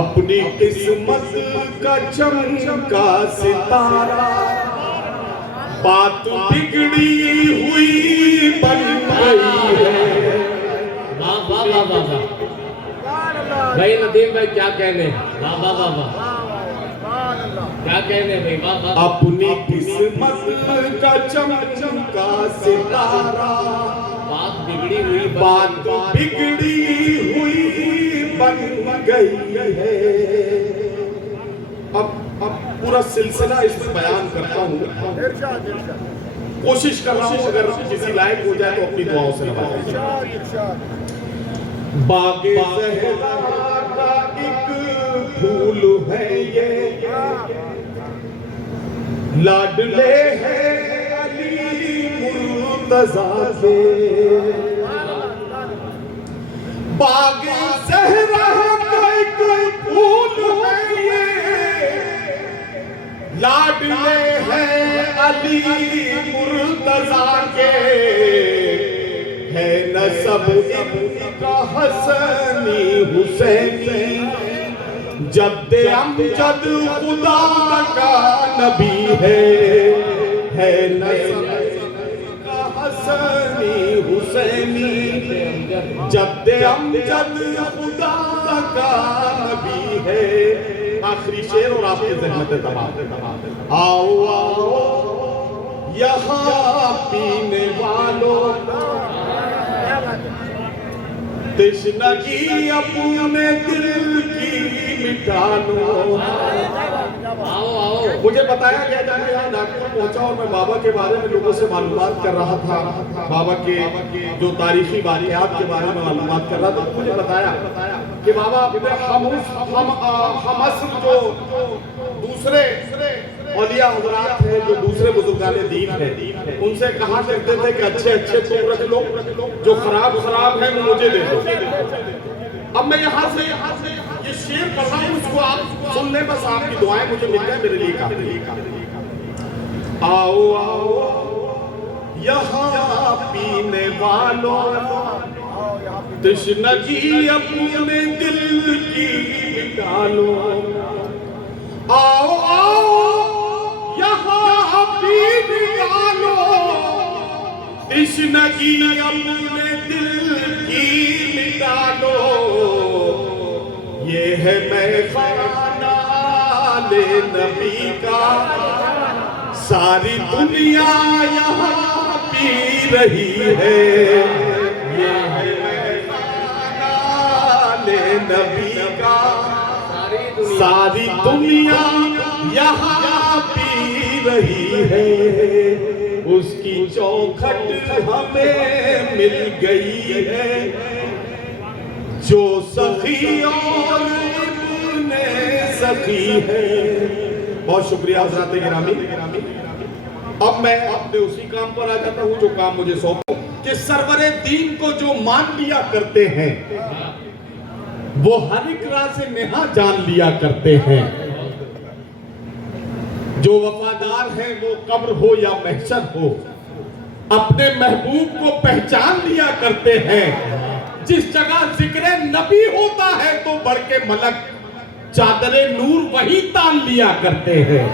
اپنی قسمت کا چمکا ستارہ بات بگڑی ہوئی بن گئی ہے. واہ واہ واہ واہ واہ بھائی ندیم بھائی کیا کہنے واہ واہ واہ واہ کیا کہنے بھائی واہ واہ. اپنی قسمت کا چمکا ستارہ بات بگڑی ہوئی بات بگڑی ہوئی بن گئی ہے. اب پورا سلسلہ اس میں بیان کرتا ہوں. کوشش کر رہا ہوں اگر کسی لائق ہو جائے تو اپنی دعاؤں سے نوازیں. باغ زہرا کا ایک پھول ہے یہ لاڈلے ہیں علی مرتضیٰ کے. باغ زہرا کا ایک پھول ہے یہ لاڈلے ہیں علی مرتضیٰ کے. ہے نسب ان کا حسنی حسینی جد امجد خدا کا نبی ہے نسب ان کا حسنی حسینی جد امجد خدا کا نبی ہے. آخری شعر اور آپ کے ذہنت تمام. آؤ آؤ یہاں پینے والوں تشنگی اپنے دل کی مٹا لو. مجھے بتایا گیا جب میں یہاں ناگپور پہنچا اور میں بابا کے بارے میں لوگوں سے معلومات کر رہا تھا, بابا کے جو تاریخی واقعات کے بارے میں معلومات کر رہا تھا, تو مجھے بتایا کہ بابا اپنے ہم اصل جو دوسرے اولیاء حضرات ہیں, جو دوسرے بزرگان دین ہیں, ان سے کہا کرتے تھے کہ اچھے اچھے تم رکھ لو, جو خراب ہیں وہ مجھے دے دو. اب میں یہاں سے یہ شعر پڑھ رہا ہوں, اس کو آپ سن لیں, بس آپ کی دعائیں مجھے مل جائیں, میرے لیے کافی. آؤ آؤ یہاں پینے والوں تشنگی اپنے دل کی مٹا لو. آؤ آؤ یہاں پینے والوں تشنگی اپنے دل کی مٹا لو. یہ ہے میخانہ آل نبی کا, ساری دنیا یہاں پی رہی ہے. یہ ہے میخانہ آل نبی کا, ساری دنیا یہاں پی رہی ہے. اس کی چوکھٹ ہمیں مل گئی ہے, جو سخی اور ابن سخی ہے. بہت شکریہ حضرات گرامی. اب میں اپنے اسی کام پر آ جاتا ہوں جو کام مجھے سونپا, کہ سرور دین کو جو مان لیا کرتے ہیں وہ ہر ایک راہ سے نہا جان لیا کرتے ہیں. جو وفادار ہیں وہ قبر ہو یا محشر ہو, اپنے محبوب کو پہچان لیا کرتے ہیں. جس جگہ ذکر نبی ہوتا ہے تو بڑھ کے ملک چادر نور وہی تان لیا کرتے ہیں.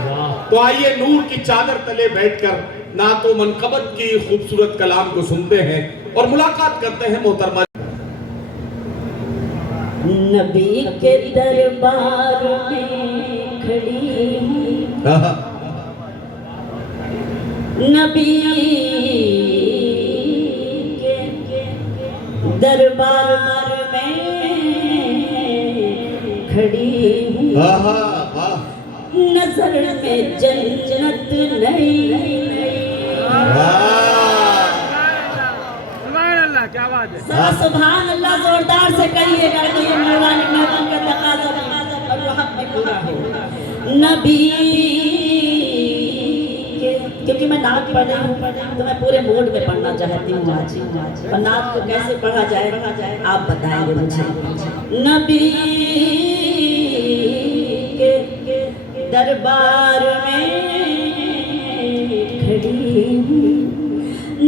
تو آئیے نور کی چادر تلے بیٹھ کر نعت و منقبت کی خوبصورت کلام کو سنتے ہیں اور ملاقات کرتے ہیں محترمہ. نبی کے دربار میں کھڑی ہوں, نبی کے دربار میں کھڑی ہوں. نظر میں جنت نہیں, سبحان اللہ زوردار سے کہیے گا کہ یہ مہمان کا تقاضا اور وہ حق بھی پورا ہو. نبی کیونکہ میں نعت پڑھ رہی ہوں تو میں پورے موڈ میں پڑھنا چاہتی ہوں آج. اور نعت کو کیسے پڑھا جائے آپ بتائیں گے مجھے. نبی کے دربار میں کھڑی ہوں,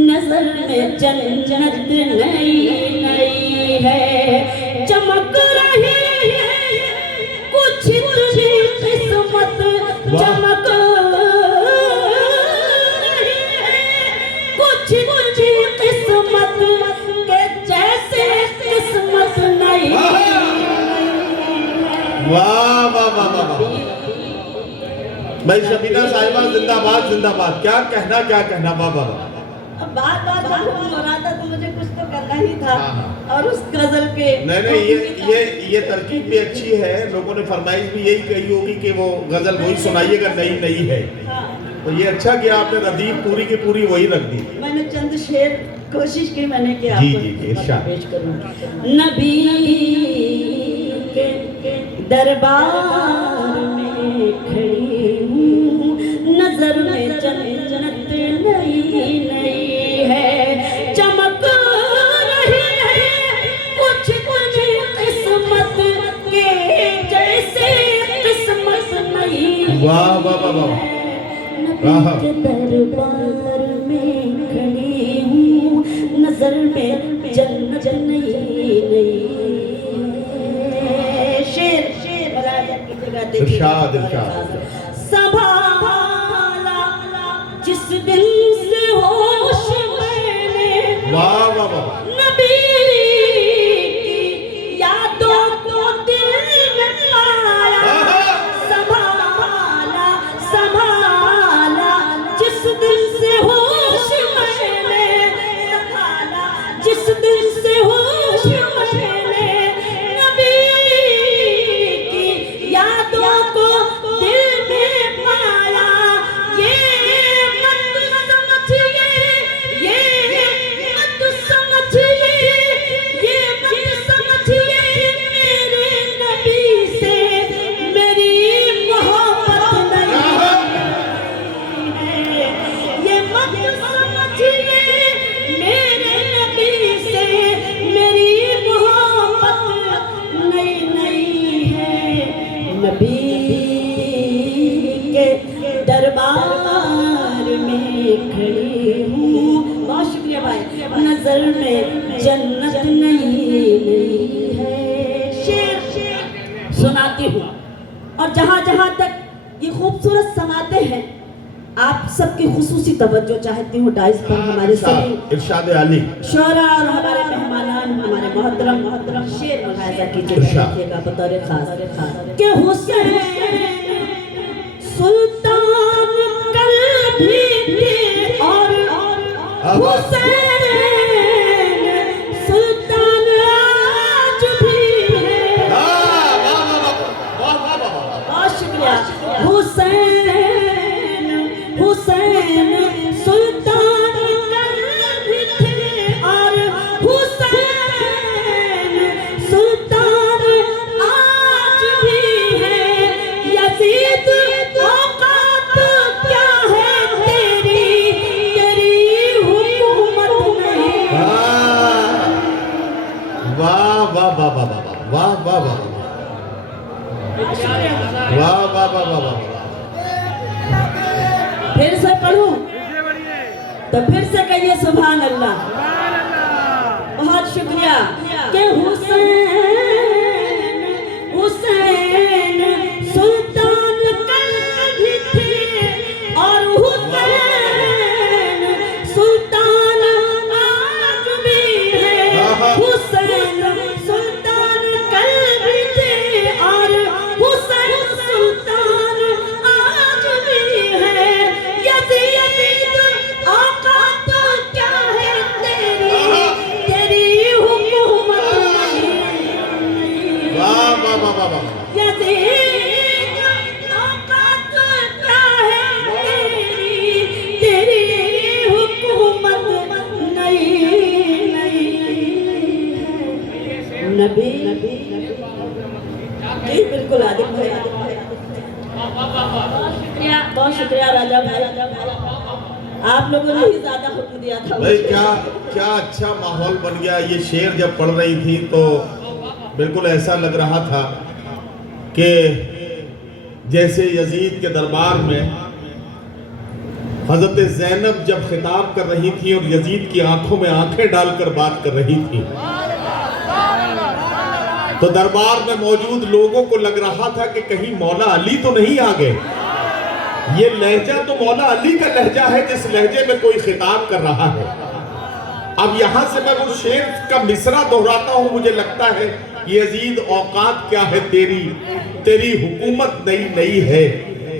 نظر میں جنت نئی نئی ہے, چمک رہی ہے بھائی شبینہ صاحبہ زندہ باد زندہ باد. کیا کہنا بابا. اب بات ہو رہا تھا تو مجھے کچھ تو کرنا ہی تھا. اور اس غزل کے نہیں یہ ترکیب بھی اچھی ہے. لوگوں نے فرمائش بھی یہی کہی ہوگی کہ وہ غزل وہی سنائیے گا نئی ہے. تو یہ اچھا کیا آپ نے ردیف پوری کی پوری وہی رکھ دی. میں نے چند شعر کوشش کی میں نے کہ آپ کو پیش کروں. نبی کے دربار میں کھڑی ہوں, نظر میں جنت نئی ہے, چمک رہی ہے کچھ قسمت کے جیسے قسمت نئی. واہ واہ واہ واہ. نبی کے دربار میں کھڑی ہوں, نظر میں جنت نئی. شیر برایا کی جگہ دیکھیں. ارشاد. سنبھالا جس دن سے ہوش میں نے, واہ واہ واہ. نبی کی یادوں کو دل میں پایا. سنبھالا جس دن سے ہوش میں نے, سنبھالا جس دن سے ہوش میں نے, نبی کی یادوں کو دل میں پایا. یہ مت سمجھیے, یہ مت سمجھیے, یہ مت سمجھیے میرے نبی سے میری محبت نہیں ہے. یہ مت سمجھیے میرے نبی سے میری محبت نہیں ہے. نبی کے دربار میں کھڑی ہوں. بہت شکریہ بھائی. نظر میں جنت نہیں ہے. شعر سناتی ہوں اور جہاں تک یہ خوبصورت سماتے ہیں آپ سب کی خصوصی توجہ چاہتی ہوں. ڈائز پر ہمارے سبھی ارشاد علی شعراء اور ہمارے مہمانان ہمارے محترم شعر ملاحظہ کیجیے گا بطور خاص کہ حسین سلطان کل بھی تھے اور حسین سلطان آج بھی ہے. بہت شکریہ. حسین سلطان کل بھی تھے اور حسین سلطان آج بھی ہے. یزید اوقات کیا ہے تیری حکومت میں. واہ واہ واہ واہ واہ واہ واہ واہ واہ واہ واہ. پھر سے پڑھوں تو پھر سے کہیے سبحان اللہ. بہت شکریہ. کہ حسین سلطان کل بھی تھے اور حسین سلطان آج بھی ہے. حسین سلطان کل بھی تھے اور حسین سلطان آج بھی ہے. یزید اوقات کیا ہے تیری حکومت نہیں. واہ واہ واہ واہ واہ. یزید اوقات کیا ہے تیری حکومت نہیں. نبی جی بالکل عادل بھائی. بہت شکریہ راجہ بھائی. آپ لوگوں نے ہی زیادہ حکم دیا تھا. بھائی کیا اچھا ماحول بن گیا. یہ شعر جب پڑھ رہی تھی تو بالکل ایسا لگ رہا تھا کہ جیسے یزید کے دربار میں حضرت زینب جب خطاب کر رہی تھی اور یزید کی آنکھوں میں آنکھیں ڈال کر بات کر رہی تھی تو دربار میں موجود لوگوں کو لگ رہا تھا کہ کہیں مولا علی تو نہیں آ گئے. یہ لہجہ تو مولا علی کا لہجہ ہے جس لہجے میں کوئی خطاب کر رہا ہے. اب یہاں سے میں وہ شعر کا مصرع دہراتا ہوں. مجھے لگتا ہے یزید اوقات کیا ہے تیری حکومت نئی ہے.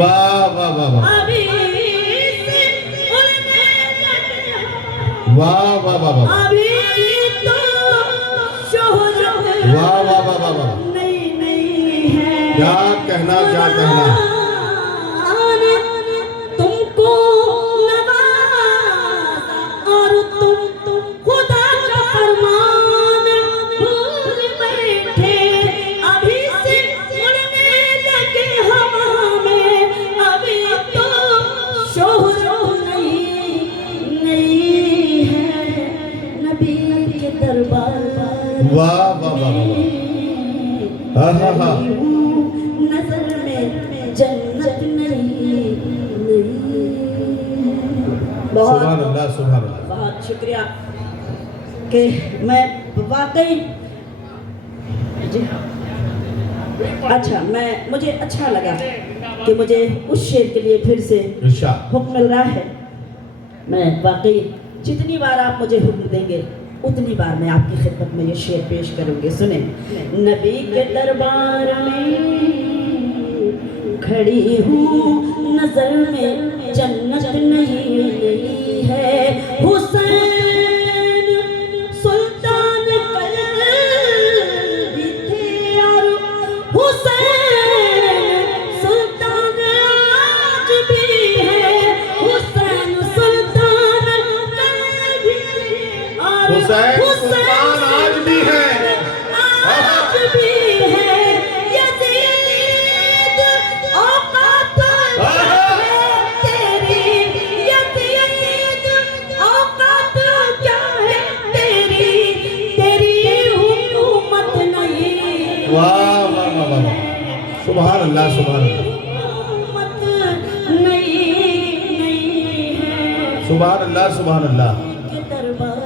واہ واہ واہ واہ ابھی سے اڑنے لگے واہ واہ واہ واہ ابھی تو شہرت واہ واہ واہ واہ واہ نہیں ہے کیا کہنا کیا کہنا تم کو نوازا اور تم خدا کا فرمان بھول بیٹھے ابھی سے اڑنے لگے ہوا میں ابھی تو شہرت نہیں ہے نبی کے دربار واہ واہ واہ ہاں ہاں ہاں نظر میں جنت نہیں بہت سبحان اللہ سبحان اللہ بہت شکریہ کہ میں واقعی جی اچھا مجھے اچھا لگا کہ مجھے اس شعر کے لیے پھر سے ارشاد حکم مل رہا ہے میں واقعی جتنی بار آپ مجھے حکم دیں گے اتنی بار میں آپ کی خدمت میں یہ شعر پیش کروں گی سنیں نبی کے دربار میں کھڑی ہوں نظر میں جنت نہیں ہے حسین سلطان قلب تھے اور حسین سلطان آج بھی ہے حسین سلطان قلب تھے اور حسین سلطان آج بھی ہے آج بھی ہے یزید اوقات کیا ہے تیری یزید اوقات کیا ہے تیری حکومت نہیں واہ واہ واہ واہ سبحان اللہ سبحان اللہ حکومت نہیں ہے سبحان اللہ سبحان اللہ کے دربار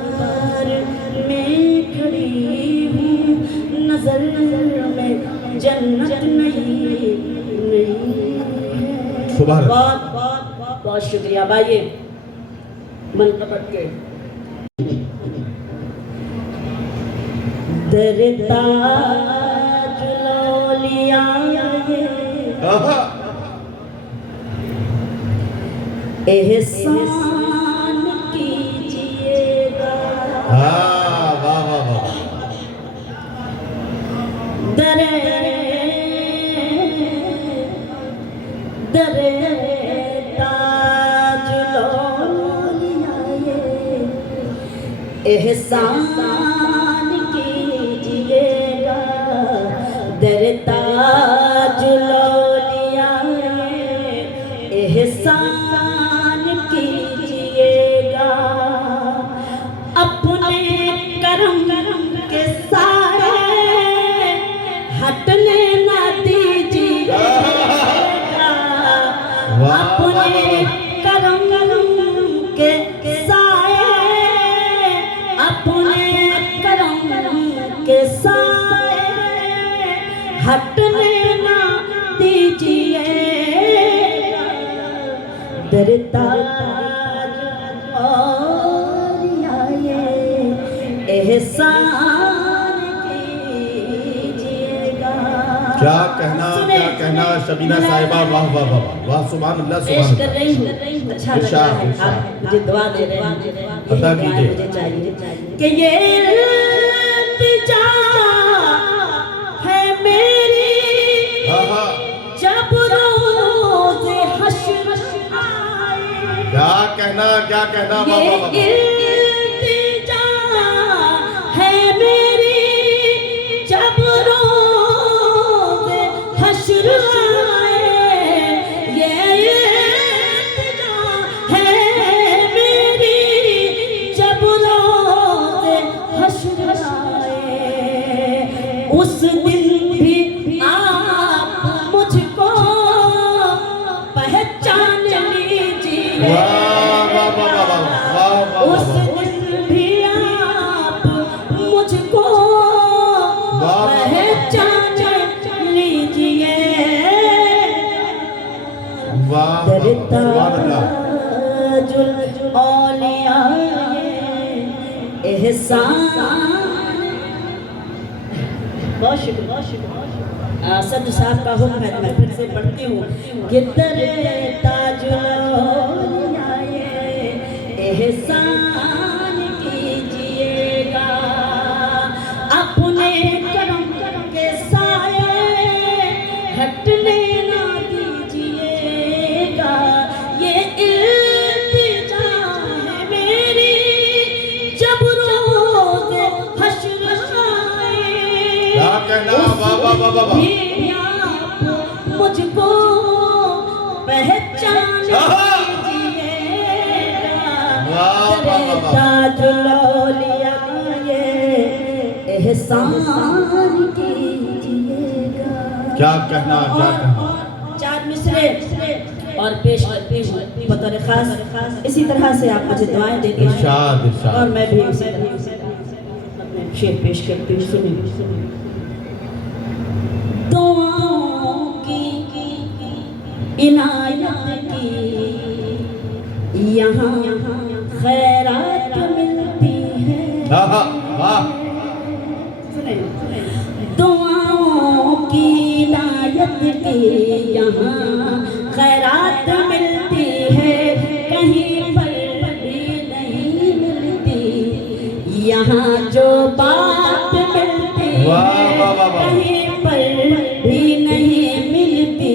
میں کھڑی ہوں نظر میں جنت نہیں سبحان اللہ بہت بہت بہت شکریہ بھائی منقبت کے در تاج لولیا آہا احسان کیجئے گا ہاں واہ واہ واہ در تاج لولیا احسان کیجئے گا در تاج لولیا احسان کیجئے گا اپنے کرم کے سارے ہٹنے نہ دیجئے گا اپنے کرم کے سائے اپنے کرم کے سائے ہٹنے نہ دیجئے گا در تاج اولیائے احسان کیجئے گا کیا کہنا شبینہ صاحبہ واہ واہ واہ واہ سبحان اللہ پیش سبحان کر اللہ رہی ہوں اچھا لگ رہا ہے ارشاد آپ مجھے دعا دے رہے ہیں عطا یہی دعائیں کیجئے مجھے چاہیے کہ یہ التجا ہے میری آہا جب روز حشر آئے کیا کہنا واہ واہ یہ واہ التجا ہے میری جب روز حشر آئے یہ التجا ہے میری جب روز حشر آئے اس دن بھی آپ مجھ کو پہچان لیجیے واہ واہ واہ واہ واہ واہ اس واہ دن بھی آپ مجھ کو پہچان لیجیے واہ در سبحان اللہ تاج الاولیاء احسان بہت شکریہ صدر صاحب کا حکم ہے، میں پھر سے پڑھتی ہوں کہ در تاج لولیائے احسان کیجئے گا، اپنے کرم کے سائے ہٹنے نہ دیجئے گا، یہ التجا ہے میری جب روز حشر آئے، کیا کہنا بابا بابا بھی آپ مجھ کو پہچان دیجئے گا، در تاج لولیائے احسان کیجئے گا۔ کیا کہنا کیا کہنا چار مصرے اور پیش کرتی ہوں بطور خاص، اسی طرح سے آپ مجھے دعائیں دیتے ہیں ارشاد ارشاد اور میں بھی اسی طرح سے اپنے شعر پیش کرتی ہوں، سنیں۔ دعاؤں کی عنایت کی یہاں خیرات ملتی ہے، واہ دعاؤں کی عنایت کی یہاں خیرات ملتی ہے، کہیں پر بھی نہیں ملتی، یہاں جو بات ملتی ہے کہیں پر بھی نہیں ملتی،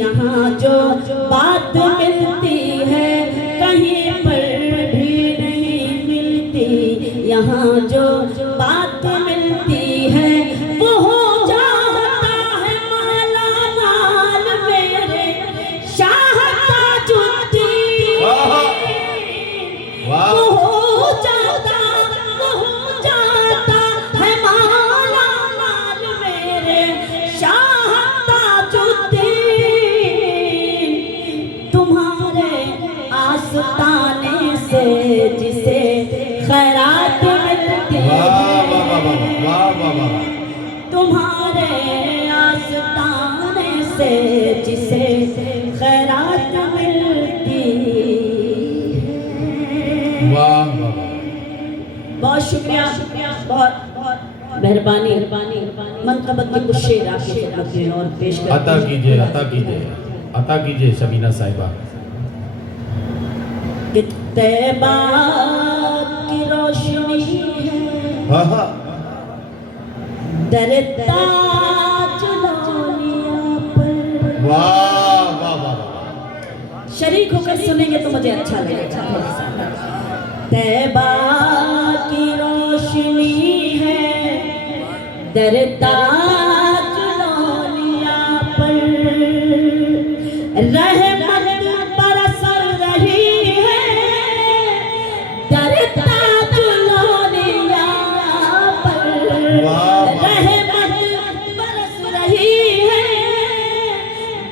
یہاں جو بات ملتی ہے کہیں پر بھی نہیں ملتی، یہاں جو بات ملتی ہے وہ ہو جاتا ہے مالا مال میرے شاہ تاج الدین، وہ ہو جاتا ہے مالا مال میرے شاہ تاج الدین، تمہارے آستانے سے جسے خیرات ملتی ہے، تمہارے آستانے سے جسے خیرات ملتی ہے۔ بہت شکریہ، بہت مہربانی، منقبت کی کچھ شعر آپ کی خدمت میں اور پیش کرتی عطا ہوں۔ کیجئے عطا کیجئے عطا کیجئے شبینہ صاحبہ۔ کہ طیبہ کی روشنی ہے در تاج لولیاں پر، واہ واہ واہ شریک ہو کر سنیں گے تو مجھے اچھا لگے گا۔ طیبہ کی روشنی ہے در تاج لولیاں پر، رحمت برس رہی ہے در تاج لولیاں پر، رحمت برس رہی ہے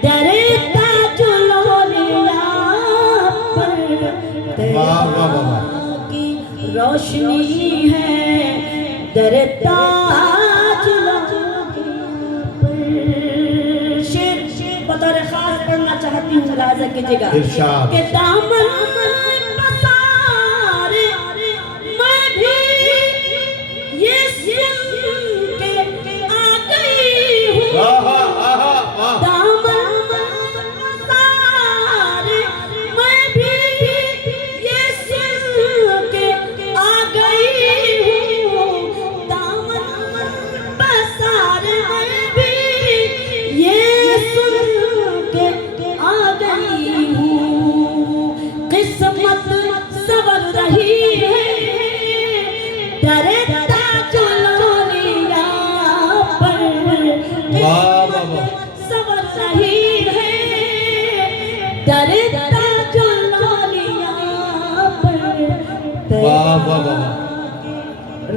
در تاج لولیاں پر، طیبہ کی روشنی ہے در تاج لولیاں پر۔ شعر بطور خاص پڑھنا چاہتی ہوں، ملاحظہ کیجئے گا ارشاد۔ کہ دامن پسارے میں بھی یہ سن کے آ گئی ہوں، دامن پسارے میں بھی یہ سن کے آ گئی ہوں، دامن پسارے میں بھی یہ سن کے آ گئی ہوں، قسمت سنور رہی ہے در تاج لولیاں پر، قسمت سنور رہی ہے در تاج لولیاں پر،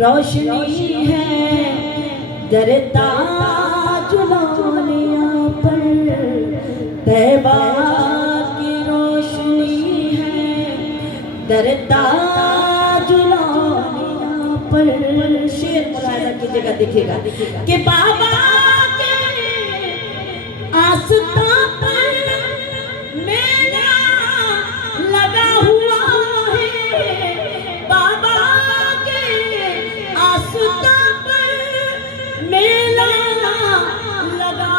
روشنی ہے در تاج لولیاں پر، طیبہ کی روشنی ہے در تاج لولیاں پر۔ شعر ملاحظہ کیجئے گا، دیکھیے گا کہ بابا کے آستاں پر میرا لگا ہوا ہے، بابا کے آستاں پر میرا لگا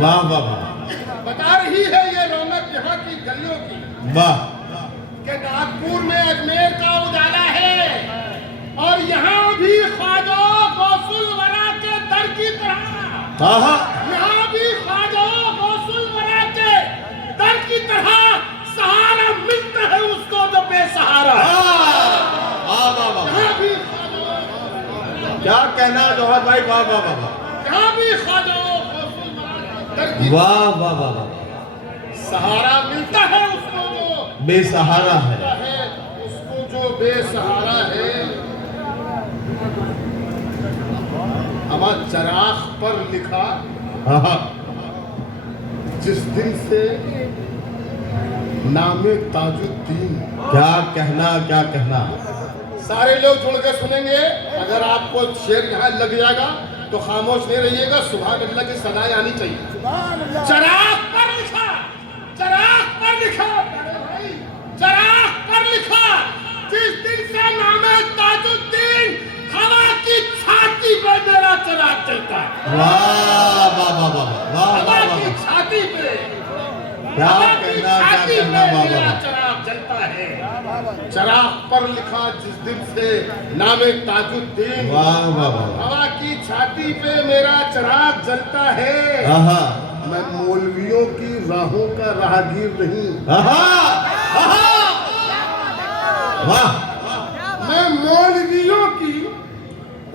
واہ واہ واہ بتا رہی ہے یہ رونق یہاں کی گلیوں کی واہ کہ ناگپور میں اجمیر کا اجالا ہے اور یہاں بھی خواجہ غوث الورا کے در کی طرح آہا یہاں بھی خواجہ غوث الورا کے در کی طرح سہارا ملتا ہے اس کو جو بے سہارا ہے۔ واہ واہ واہ یہاں بھی کیا کہنا جوہر بھائی واہ واہ واہ یہاں بھی خواجہ غوث الورا کے در کی واہ واہ واہ واہ سہارا ملتا ہے اس کو جو بے سہارا ہے اس کو جو بے سہارا ہے۔ اما چراغ پر لکھا آہا جس دن سے نام تاج الدین۔ کیا کہنا کیا کہنا سارے لوگ جڑ کے سنیں گے، اگر آپ کو شعر یہاں لگ جائے گا تو خاموش نہیں رہیے گا، سبحان اللہ کی صدائیں آنی چاہیے۔ چراغ پر لکھا، چراغ پر لکھا، چراغ پر لکھا جس دن سے نام تاج الدین، ہوا کی چھاتی پہ میرا چراغ چلتا ہے۔ واہ واہ واہ واہ واہ ہوا واہ کی چھاتی پہ، کیا ہوا کی کہنا کیا چھاتی پہ کہنا واہ میرا واہ چراغ چلتا ہے۔ چراغ پر لکھا جس دن سے نام تاج الدین، واہ واہ واہ ہوا کی چھاتی پہ میرا چراغ جلتا ہے۔ آہا میں مولویوں کی راہوں کا راہگیر نہیں، آہا آہا واہ میں مولویوں کی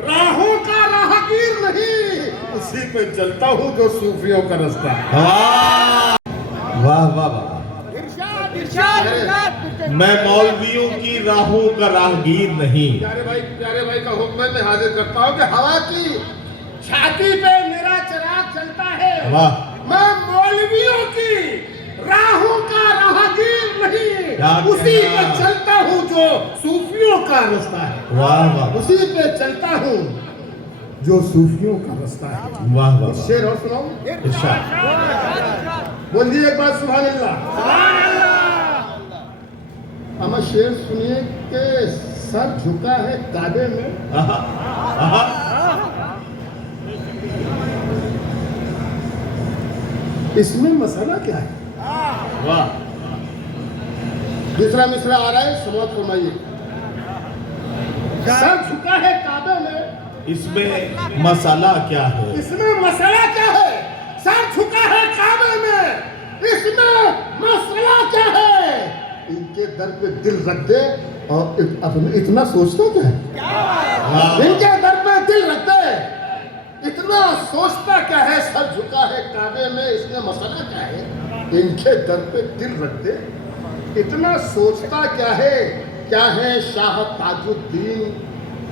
راہوں کا راہگیر نہیں، اسی پہ چلتا ہوں جو صوفیوں کا رستہ ہے۔ واہ واہ واہ میں مولویوں کی راہوں کا راہگیر نہیں پیارے بھائی کا حکم ہے، میں حاضر کرتا ہوں کہ ہوا کی چھاتی پہ میرا چراغ چلتا ہے، واہ میں مولویوں کی راہوں کا راہگیر نہیں، کیا اسی کہنا؟ پہ چلتا ہوں جو صوفیوں کا رستہ ہے، واہ واہ اسی پہ چلتا ہوں جو صوفیوں کا رستہ ہے۔ واہ واہ شعر اور سناؤں؟ ارشاد بولیے ایک بار سبحان اللہ۔ اما شعر سنیے کہ سر جھکا ہے کعبے میں، آہا آہا اس میں مسئلہ کیا ہے؟ واہ دوسرا مصرع آ رہا ہے، سماعت فرمائیے۔ سر جھکا ہے کعبے میں، اس میں مسئلہ کیا ہے اس میں مسئلہ کیا ہے؟ سر جھکا ہے کعبے میں، اس میں مسئلہ کیا ہے؟ ان کے در پہ دل رکھ دے اور اتنا سوچتا کیا ہے؟ ان کے در پہ دل رکھ دے، اتنا سوچتا کیا ہے؟ سر جھکا ہے کعبے میں، اس میں مسئلہ کیا ہے؟ ان کے در پہ دل رکھ دے، اتنا سوچتا کیا ہے؟ کیا ہے شاہ تاج الدین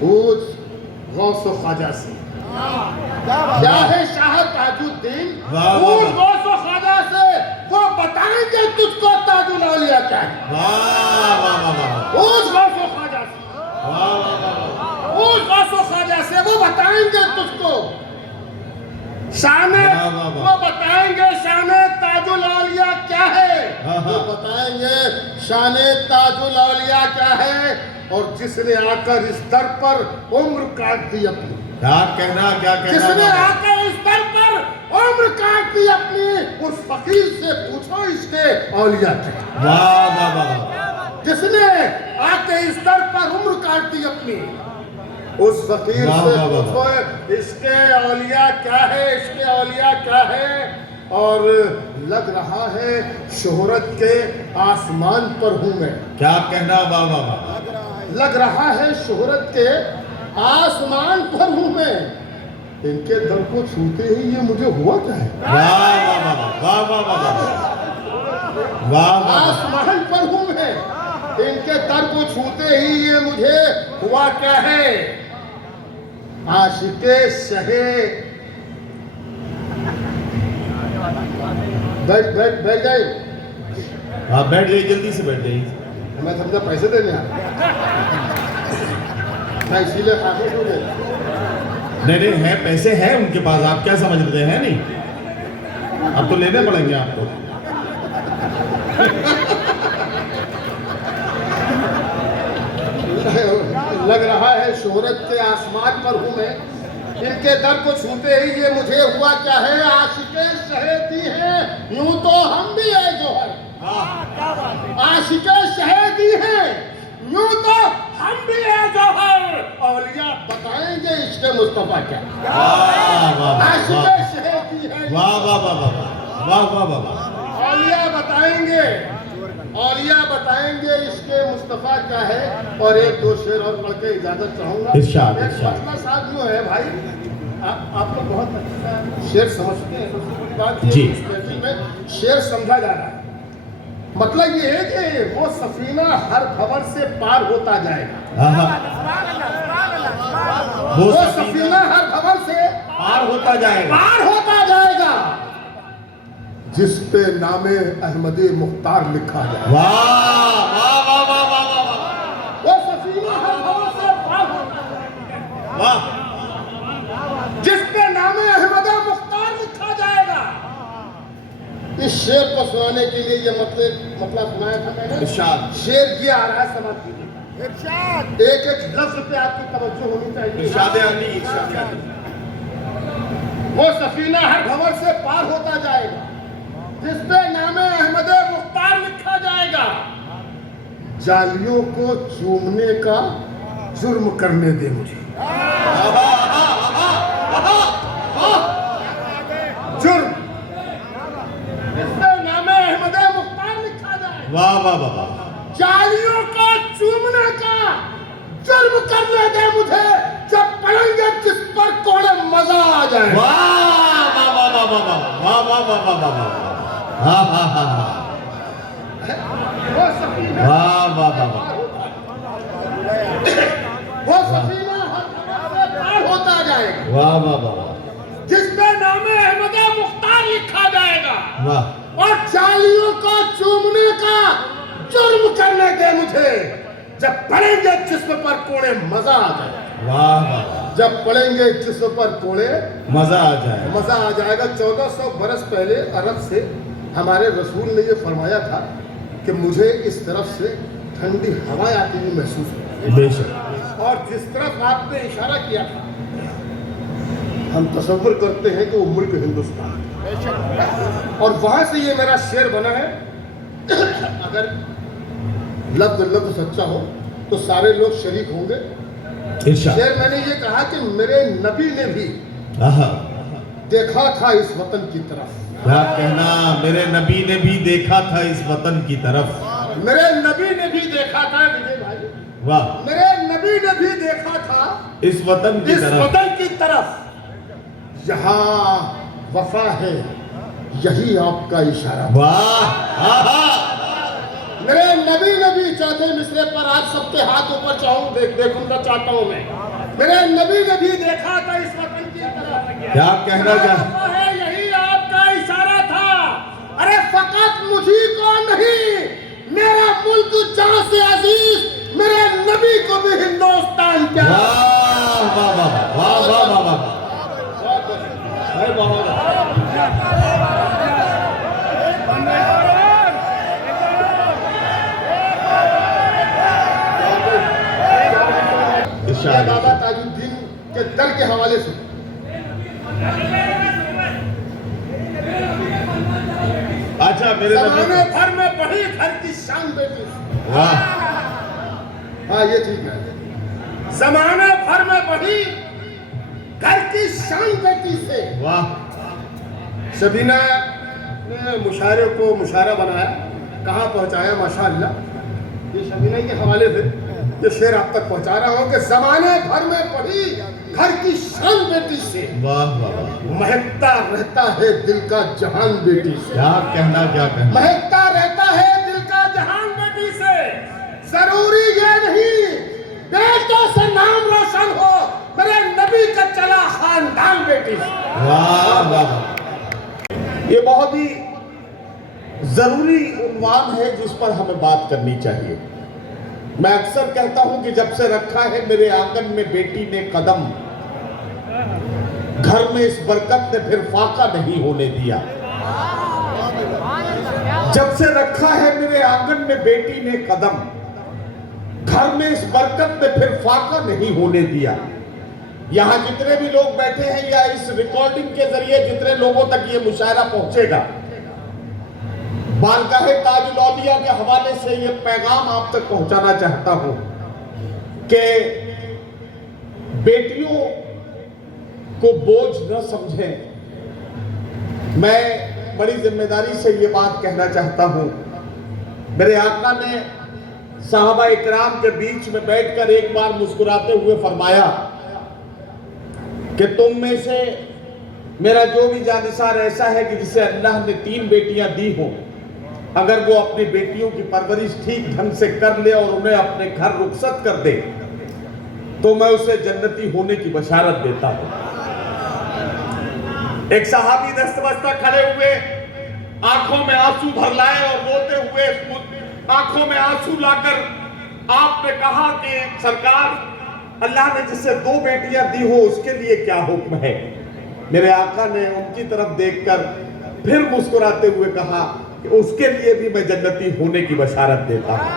غوث و خواجہ سے؟ کیا ہے شاہ تاج الدین غوث و خواجہ سے؟ وہ بتائیں گے تجھ کو تاج الاولیاء کیا ہے؟ واہ واہ واہ واہ غوث و خواجہ سے، غوث و خواجہ سے وہ بتائیں گے تجھ کو شان، وہ بتائیں گے شان تاج الاولیاء کیا ہے، وہ بتائیں گے شان تاج الاولیاء کیا ہے۔ اور جس نے آ کر اس در پر عمر کاٹ دی اپنی، کیا کہنا کیا جس نے کہنا آ کر اس در پر عمر کاٹ دی اپنی، اس فقیر سے پوچھو اس کے اولیاء کیا ہے۔ واہ واہ واہ جس نے آ کے اس در پر عمر کاٹ دی اپنی، اس فقیر سے پوچھو اس کے اولیاء کیا ہے، اس کے اولیاء کیا ہے۔ اور لگ رہا ہے شہرت کے آسمان پر ہوں میں، کیا کہنا واہ واہ واہ لگ رہا ہے شہرت کے آسمان پر ہوں میں، ان کے در کو چھوتے ہی یہ مجھے ہوا کیا ہے؟ واہ واہ واہ واہ واہ آسمان پر ہوں میں، ان کے در کو چھوتے ہی یہ مجھے ہوا کیا ہے؟ عاشق شہے بیٹھ جائے، آپ بیٹھ جائیے، جلدی سے بیٹھ جائیے۔ میں سمجھا پیسے دینے آ میں اسی لیے خاموش ہو گئے۔ نہیں ہے، پیسے ہیں ان کے پاس، آپ کیا سمجھ رہے ہیں؟ نہیں اب تو لینے پڑیں گے آپ کو۔ لگ رہا ہے شہرت کے آسمان پر ہوں میں، ان کے در کو چھوتے ہی یہ مجھے ہوا کیا ہے، عاشقیں شہیدی ہیں یوں تو ہم بھی ہے جوہر، عاشقیں شہیدی ہیں یوں تو ہم بھی ہے جوہر، اولیاء بتائیں گے عشق مصطفیٰ کیا، عاشقیں شہیدی ہیں واہ واہ واہ واہ واہ واہ واہ، اولیاء بتائیں گے، اولیاء بتائیں گے عشق مصطفیٰ کیا ہے۔ اور ایک دو شعر اور پڑھ کے اجازت چاہوں گا۔ ارشاد، ایک ارشاد۔ مسئلہ صاحب یوں ہے بھائی، آپ تو بہت اچھا شعر سمجھتے ہیں، سب سے بڑی بات یہ جی۔ ہے اس محفل میں شعر سمجھا جا رہا ہے۔ مطلب یہ ہے کہ وہ سفینہ ہر بھور سے پار ہوتا جائے گا، وہ وہ سفینہ ہر بھور سے پار ہوتا جائے گا، پار ہوتا جائے گا جس پہ نام احمد مختار لکھا جائے گا، واہ واہ واہ واہ واہ واہ وہ سفینہ ہر بھور سے پار ہوتا جائے گا واہ، جس پہ نام احمد مختار لکھا جائے گا۔ اس شعر کو سنانے کے لیے یہ مطلب سنایا تھا میں نے۔ ارشاد، شعر یہ آ رہا ہے، سمجھ لیجیے، ارشاد، ایک ایک لفظ پہ آپ کی توجہ ہونی چاہیے۔ ارشاد علی، ارشاد علی، وہ سفینہ ہر بھور سے پار ہوتا جائے گا جس پہ نام احمد مختار لکھا جائے گا، جالیوں کو چومنے کا جرم کرنے دے مجھے، جرم جس پہ نام احمد مختار لکھا جائے، واہ واہ واہ واہ، جالیوں کو چومنے کا جرم کرنے دے مجھے، جب پڑھیں گے جس پر کوڑے مزہ آ جائے، واہ واہ واہ واہ واہ واہ واہ واہ واہ واہ واہ، ہاں ہاں ہاں ہاں، وہ سفینہ واہ واہ واہ واہ، وہ سفینہ ہر بھور سے پار ہوتا جائے گا واہ واہ واہ واہ، جس پہ نام احمد مختار لکھا جائے گا، واہ، اور جالیوں کو چومنے کا جرم کرنے دے مجھے، جب پڑھیں گے جسم پر کوڑے مزہ آ جائے گا، واہ واہ، جب پڑھیں گے جسم پر کوڑے مزہ آ جائے، مزہ آ جائے گا۔ 1400 برس پہلے عرب سے ہمارے رسول نے یہ فرمایا تھا کہ مجھے اس طرف سے ٹھنڈی ہوائیں آتی ہوئی محسوس ہوئی، بے شک، اور جس طرف آپ نے اشارہ کیا تھا ہم تصور کرتے ہیں کہ وہ ملک ہندوستان ہے، اور وہاں سے یہ میرا شعر بنا ہے۔ اگر لفظ سچا ہو تو سارے لوگ شریک ہوں گے۔ ارشاد، شعر میں نے یہ کہا کہ میرے نبی نے بھی آہا، دیکھا تھا اس وطن کی طرف، کیا کہنا، میرے نبی نے بھی دیکھا تھا اس وطن کی طرف، میرے نبی نے بھی دیکھا تھا وجے بھائی، واہ، میرے نبی نے بھی دیکھا تھا اس وطن کی اس طرف، وطن کی طرف، یہاں وفا ہے یہی آپ کا اشارہ، واہ، آہا، میرے نبی نے بھی چوتھے مصرے پر آج سب کے ہاتھ اوپر چاہوں دیکھنا چاہتا ہوں میں، میرے نبی نے بھی دیکھا تھا اس وطن کی طرف، کیا کہنا کیا، وفا ہے یہی آپ کا اشارہ تھا، ارے فقط مجھے کو نہیں میرا ملک جہاں سے عزیز، میرے نبی کو بھی ہندوستان کیا، واہ واہ واہ واہ واہ واہ واہ، یہ بابا تاج الدین کے در کے حوالے سے، اچھا میرے زمانے نبی، بھر میں بڑھی گھر کی شان بیٹی، واہ، ہاں یہ ٹھیک ہے، زمانے بھر میں بڑھی گھر کی شان بیٹی سے، واہ، شبینہ نے مشاعرے کو مشاعرہ بنایا، کہاں پہنچایا ماشاءاللہ، یہ شبینہ کے حوالے سے یہ شعر آپ تک پہنچا رہا ہوں کہ زمانے بھر میں پڑھی گھر کی شان بیٹی سے، واہ واہ واہ، مہکتا رہتا ہے دل کا جہان بیٹی سے، کیا کہنا کیا کہنا، مہکتا رہتا ہے دل کا جہان بیٹی سے، ضروری یہ نہیں بیٹوں سے نام روشن ہو، میرے نبی کا چلا خاندان بیٹی سے، واہ واہ، یہ بہت ہی ضروری عنوان ہے جس پر ہمیں بات کرنی چاہیے۔ میں اکثر کہتا ہوں کہ جب سے رکھا ہے میرے آنگن میں بیٹی نے قدم، گھر میں اس برکت نے پھر فاقہ نہیں ہونے دیا۔ جب سے رکھا ہے میرے آنگن میں بیٹی نے قدم، گھر میں اس برکت نے پھر فاقہ نہیں ہونے دیا۔ یہاں جتنے بھی لوگ بیٹھے ہیں یا اس ریکارڈنگ کے ذریعے جتنے لوگوں تک یہ مشاعرہ پہنچے گا، بارگاہ تاج الاولیاء کے حوالے سے یہ پیغام آپ تک پہنچانا چاہتا ہوں کہ بیٹیوں کو بوجھ نہ سمجھیں۔ میں بڑی ذمہ داری سے یہ بات کہنا چاہتا ہوں، میرے آقا نے صحابہ اکرام کے بیچ میں بیٹھ کر ایک بار مسکراتے ہوئے فرمایا کہ تم میں سے میرا جو بھی جانثار ایسا ہے کہ جسے اللہ نے 3 بیٹیاں دی ہوں، اگر وہ اپنی بیٹیوں کی پرورش ٹھیک ڈھنگ سے کر لے اور انہیں اپنے گھر رخصت کر دے تو میں اسے جنتی ہونے کی بشارت دیتا ہوں۔ ایک صحابی دست بستہ کھڑے ہوئے، آنکھوں میں آنسو بھر لائے اور روتے ہوئے آنکھوں میں آنسو لا کر آپ نے کہا کہ سرکار، اللہ نے جسے 2 بیٹیاں دی ہو اس کے لیے کیا حکم ہے؟ میرے آقا نے ان کی طرف دیکھ کر پھر مسکراتے ہوئے کہا کہ اس کے لیے بھی میں جنتی ہونے کی بشارت دیتا ہوں۔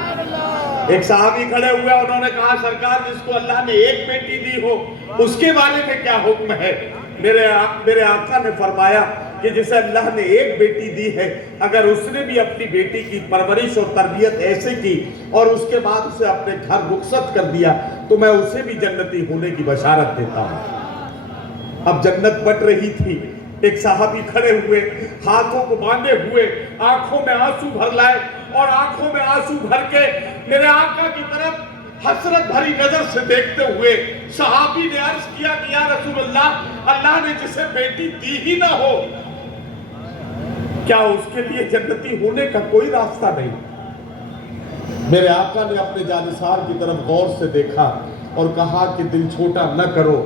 ایک صحابی کھڑے ہوئے، انہوں نے کہا سرکار، جس کو اللہ نے 1 بیٹی دی ہو اس کے بارے میں کیا حکم ہے؟ میرے آقا نے فرمایا کہ جسے اللہ نے 1 بیٹی دی ہے، اگر اس نے بھی اپنی بیٹی کی پرورش اور تربیت ایسے کی اور اس کے بعد اسے اپنے گھر رخصت کر دیا تو میں اسے بھی جنتی ہونے کی بشارت دیتا ہوں۔ اب جنت بٹ رہی تھی، ایک صحابی کھڑے ہوئے، ہاتھوں کو باندھے ہوئے، آنکھوں میں آنسو بھر لائے اور آنکھوں میں آنسو بھر کے میرے آقا کی طرف حسرت بھری نظر سے دیکھتے ہوئے صحابی نے عرض کیا کہ یا رسول اللہ، اللہ نے جسے بیٹی دی ہی نہ ہو، کیا اس کے لیے جنتی ہونے کا کوئی راستہ نہیں؟ میرے آقا نے اپنے جانثار کی طرف غور سے دیکھا اور کہا کہ دل چھوٹا نہ کرو،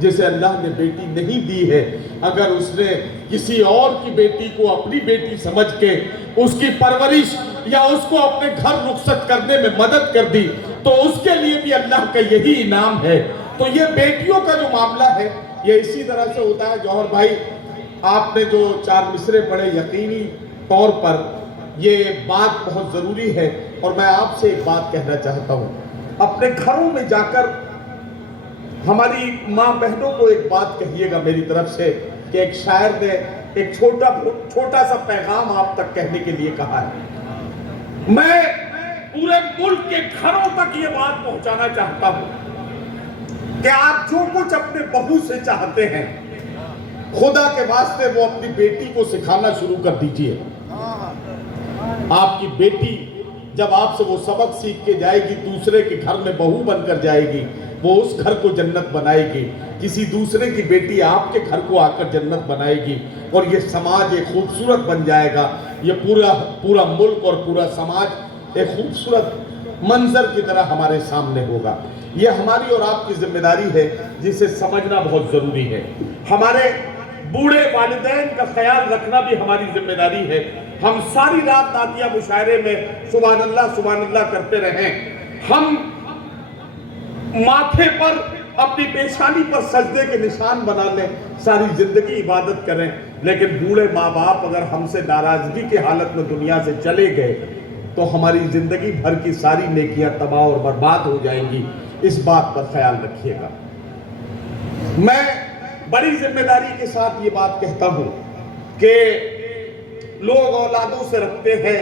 جسے اللہ نے بیٹی نہیں دی ہے، اگر اس نے کسی اور کی بیٹی کو اپنی بیٹی سمجھ کے اس کی پرورش یا اس کو اپنے گھر رخصت کرنے میں مدد کر دی تو اس کے لیے بھی اللہ کا یہی انعام ہے۔ تو یہ بیٹیوں کا جو معاملہ ہے یہ اسی طرح سے ہوتا ہے۔ جوہر بھائی، آپ نے جو 4 مصرے پڑھے، یقینی طور پر یہ بات بہت ضروری ہے اور میں آپ سے ایک بات کہنا چاہتا ہوں۔ اپنے گھروں میں جا کر ہماری ماں بہنوں کو ایک بات کہیے گا میری طرف سے کہ ایک شاعر نے ایک چھوٹا سا پیغام آپ تک کہنے کے لیے کہا ہے۔ میں پورے ملک کے گھروں تک یہ بات پہنچانا چاہتا ہوں کہ آپ جو کچھ اپنے بہو سے چاہتے ہیں، خدا کے واسطے وہ اپنی بیٹی کو سکھانا شروع کر دیجئے۔ آپ کی بیٹی جب آپ سے وہ سبق سیکھ کے جائے گی، دوسرے کے گھر میں بہو بن کر جائے گی، وہ اس گھر کو جنت بنائے گی۔ کسی دوسرے کی بیٹی آپ کے گھر کو آ کر جنت بنائے گی اور یہ سماج ایک خوبصورت بن جائے گا۔ یہ پورا ملک اور پورا سماج ایک خوبصورت منظر کی طرح ہمارے سامنے ہوگا۔ یہ ہماری اور آپ کی ذمہ داری ہے جسے سمجھنا بہت ضروری ہے۔ ہمارے بوڑھے والدین کا خیال رکھنا بھی ہماری ذمہ داری ہے۔ ہم ساری رات نعتیہ مشاعرے میں سبحان اللہ کرتے رہیں، ہم ماتھے پر اپنی پیشانی پر سجدے کے نشان بنا لیں، ساری زندگی عبادت کریں، لیکن بوڑھے ماں باپ اگر ہم سے ناراضگی کی حالت میں دنیا سے چلے گئے تو ہماری زندگی بھر کی ساری نیکیاں تباہ اور برباد ہو جائیں گی۔ اس بات پر خیال رکھیے گا۔ میں بڑی ذمہ داری کے ساتھ یہ بات کہتا ہوں کہ لوگ اولادوں سے رکھتے ہیں،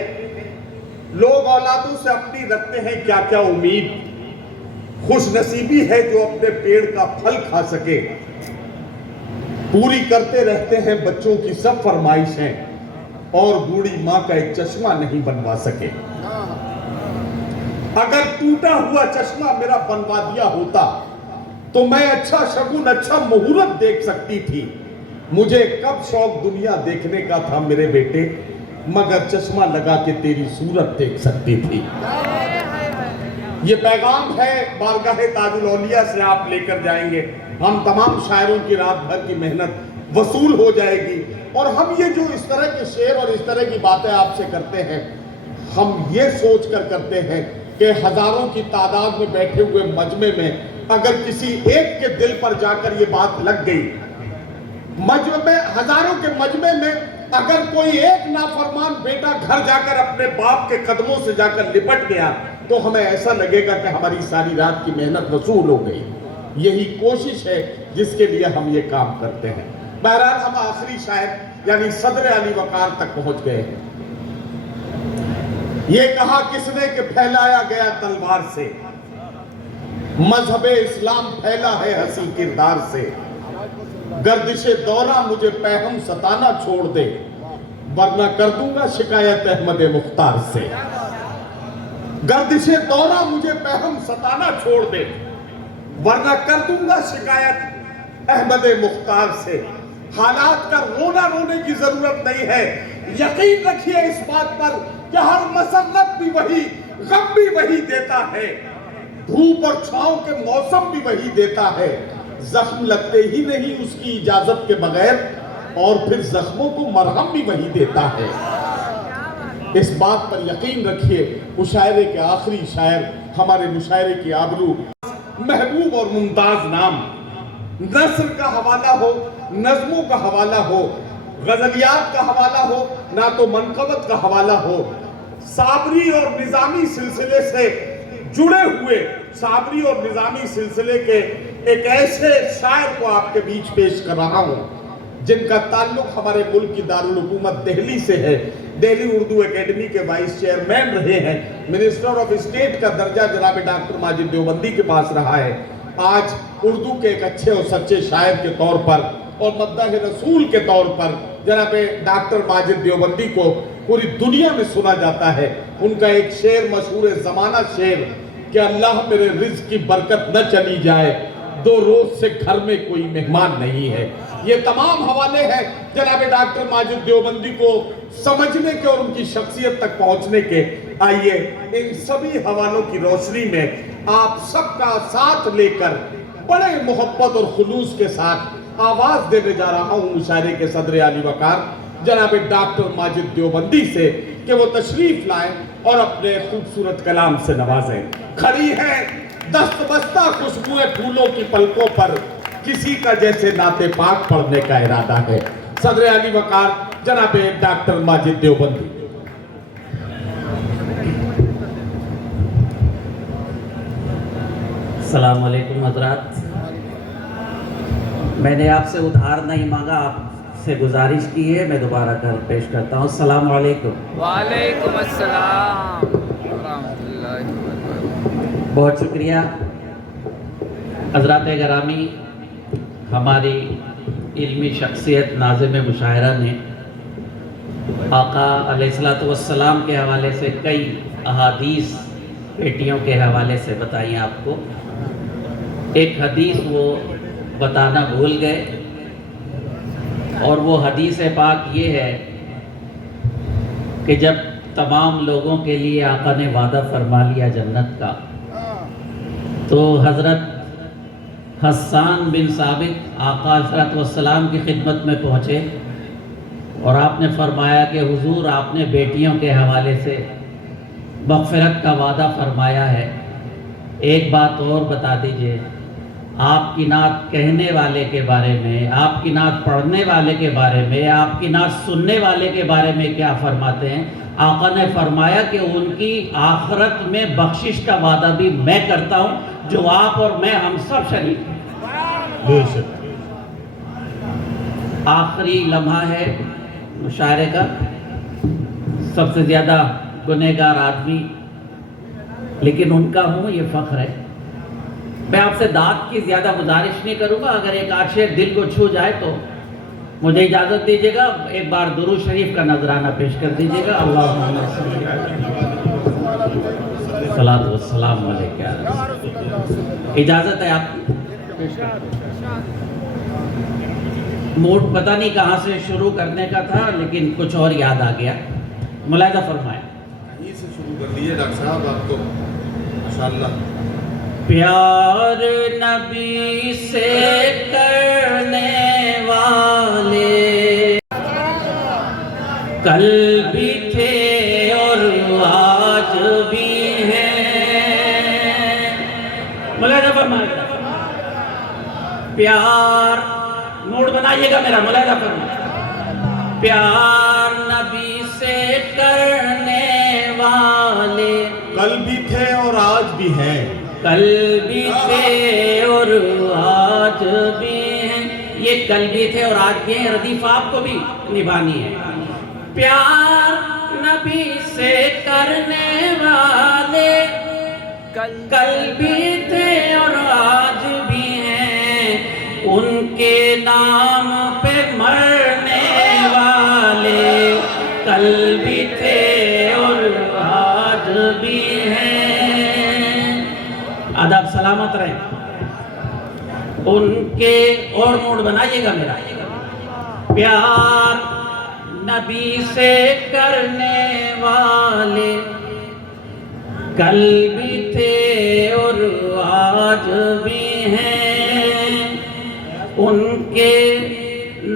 لوگ اولادوں سے اپنی رکھتے ہیں کیا کیا امید، خوش نصیبی ہے جو اپنے پیڑ کا پھل کھا سکے، پوری کرتے رہتے ہیں بچوں کی سب فرمائشیں اور بوڑھی ماں کا ایک چشمہ نہیں بنوا سکے۔ اگر ٹوٹا ہوا چشمہ میرا بنوا دیا ہوتا تو میں اچھا شگن، اچھا مہورت دیکھ سکتی تھی۔ مجھے کب شوق دنیا دیکھنے کا تھا میرے بیٹے، مگر چشمہ لگا کے تیری صورت دیکھ سکتی تھی۔ یہ پیغام ہے بارگاہ تاج الاولیاء سے آپ لے کر جائیں گے، ہم تمام شاعروں کی رات بھر کی محنت وصول ہو جائے گی، اور ہم یہ جو اس طرح کے شعر اور اس طرح کی باتیں آپ سے کرتے ہیں، ہم یہ سوچ کر کرتے ہیں کہ ہزاروں کی تعداد میں بیٹھے ہوئے مجمع میں اگر کسی ایک کے دل پر جا کر یہ بات لگ گئی، ہزاروں کے مجمع میں اگر کوئی ایک نافرمان بیٹا گھر جا کر اپنے باپ کے قدموں سے جا کر لپٹ گیا تو ہمیں ایسا لگے گا کہ ہماری ساری رات کی محنت وصول ہو گئی۔ یہی کوشش ہے جس کے لیے ہم یہ کام کرتے ہیں۔ بہرحال ہم آخری شاعر یعنی صدر علی وقار تک پہنچ گئے ہیں۔ یہ کہا کس نے کہ پھیلایا گیا تلوار سے، مذہب اسلام پھیلا ہے حسین کردار سے، گردش دورہ مجھے پیہم ستانا چھوڑ دے، ورنہ کر دوں گا شکایت احمد مختار سے۔ گردش دورہ مجھے پیہم ستانا چھوڑ دے، ورنہ کر دوں گا شکایت احمد مختار سے۔ حالات کا رونا رونے کی ضرورت نہیں ہے، یقین رکھیے اس بات پر کہ ہر مسرت بھی وہی، غم بھی وہی دیتا ہے، دھوپ اور چھاؤں کے موسم بھی وہی دیتا ہے، زخم لگتے ہی نہیں اس کی اجازت کے بغیر، اور پھر زخموں کو مرہم بھی وہی دیتا ہے۔ اس بات پر یقین رکھیے، مشاعرے کے آخری شاعر، ہمارے مشاعرے کی آبرو، محبوب اور ممتاز نام، نثر کا حوالہ ہو، نظموں کا حوالہ ہو، غزلیات کا حوالہ ہو، نعت و منقبت کا حوالہ ہو، صابری اور نظامی سلسلے سے جڑے ہوئے، صابری اور نظامی سلسلے کے ایک ایسے شاعر کو آپ کے بیچ پیش کر رہا ہوں جن کا تعلق ہمارے ملک کی دارالحکومت دہلی سے ہے۔ دہلی اردو اکیڈمی کے وائس چیئرمین رہے ہیں، منسٹر آف اسٹیٹ کا درجہ جناب ڈاکٹر ماجد دیوبندی کے پاس رہا ہے۔ آج اردو کے ایک اچھے اور سچے شاعر کے طور پر اور مداح رسول کے طور پر جناب ڈاکٹر ماجد دیوبندی کو پوری دنیا میں سنا جاتا ہے۔ ان کا ایک شعر مشہور زمانہ شعر کہ اللہ میرے رزق کی برکت نہ چلی جائے، 2 روز سے گھر میں کوئی مہمان نہیں ہے۔ یہ تمام حوالے ہیں جناب ڈاکٹر ماجد دیوبندی کو سمجھنے کے اور ان کی شخصیت تک پہنچنے کے۔ آئیے ان سبھی حوالوں کی روشنی میں آپ سب کا ساتھ لے کر بڑے محبت اور خلوص کے ساتھ آواز دینے جا رہا ہوں مشاعرے کے صدر علی وقار جناب ڈاکٹر ماجد دیوبندی سے کہ وہ تشریف لائیں اور اپنے خوبصورت کلام سے نوازیں۔ کھڑی ہے دست بستہ خوشبوئے پھولوں کی پلکوں پر، کسی کا جیسے نعت پاک پڑھنے کا ارادہ ہے۔ صدر علی وقار جناب ڈاکٹر ماجد دیوبندی۔ السلام علیکم حضرات، میں نے آپ سے ادھار نہیں مانگا، آپ سے گزارش کی ہے، میں دوبارہ پیش کرتا ہوں۔ السلام علیکم۔ وعلیکم السلام ورحمۃ اللہ وبرکاتہ۔ بہت شکریہ حضرات گرامی، ہماری علمی شخصیت ناظم مشاعرہ نے آقا علیہ السلام کے حوالے سے کئی احادیث بیٹیوں کے حوالے سے بتائیں آپ کو۔ ایک حدیث وہ بتانا بھول گئے، اور وہ حدیث پاک یہ ہے کہ جب تمام لوگوں کے لیے آقا نے وعدہ فرما لیا جنت کا، تو حضرت حسان بن ثابت آقا علیہ السلام کی خدمت میں پہنچے اور آپ نے فرمایا کہ حضور آپ نے بیٹیوں کے حوالے سے مغفرت کا وعدہ فرمایا ہے، ایک بات اور بتا دیجئے، آپ کی نعت کہنے والے کے بارے میں، آپ کی نعت پڑھنے والے کے بارے میں، آپ کی نعت سننے والے کے بارے میں کیا فرماتے ہیں؟ آقا نے فرمایا کہ ان کی آخرت میں بخشش کا وعدہ بھی میں کرتا ہوں، جو آپ اور میں ہم سب شریک ہیں۔ آخری لمحہ ہے مشاعرے کا، سب سے زیادہ گنہگار آدمی لیکن ان کا ہوں، یہ فخر ہے۔ میں آپ سے داد کی زیادہ گزارش نہیں کروں گا، اگر ایک آدھ شعر دل کو چھو جائے تو مجھے اجازت دیجیے گا، ایک بار درود شریف کا نذرانہ پیش کر دیجیے گا۔ اللہم صلاۃ والسلام علیک۔ اجازت ہے آپ کی؟ موڈ پتہ نہیں کہاں سے شروع کرنے کا تھا، لیکن کچھ اور یاد آ گیا، ملاحظہ فرمائیں۔ یہیں سے شروع کر لیجیے ڈاکٹر صاحب، آپ تو ماشاءاللہ۔ پیار نبی سے کرنے والے کل بھی تھے اور آج بھی ہیں، ملاحظہ فرمائیے، پیار، موڈ بنائیے گا میرا، ملاحظہ فرمائیے، پیار نبی سے کرنے والے کل بھی تھے اور آج بھی ہیں، کل بھی تھے اور آج بھی کل بھی تھے اور آج بھی ہیں، ردیف آپ کو بھی نبھانی ہے۔ پیار نبی سے کرنے والے کل بھی تھے اور آج بھی ہیں، ان کے نام پہ مرنے والے کل بھی تھے اور آج بھی ہیں۔ آداب سلامت رہیں ان کے، اور موڈ بنائیے گا میرا۔ پیار نبی سے کرنے والے کل بھی تھے اور آج بھی ہیں، ان کے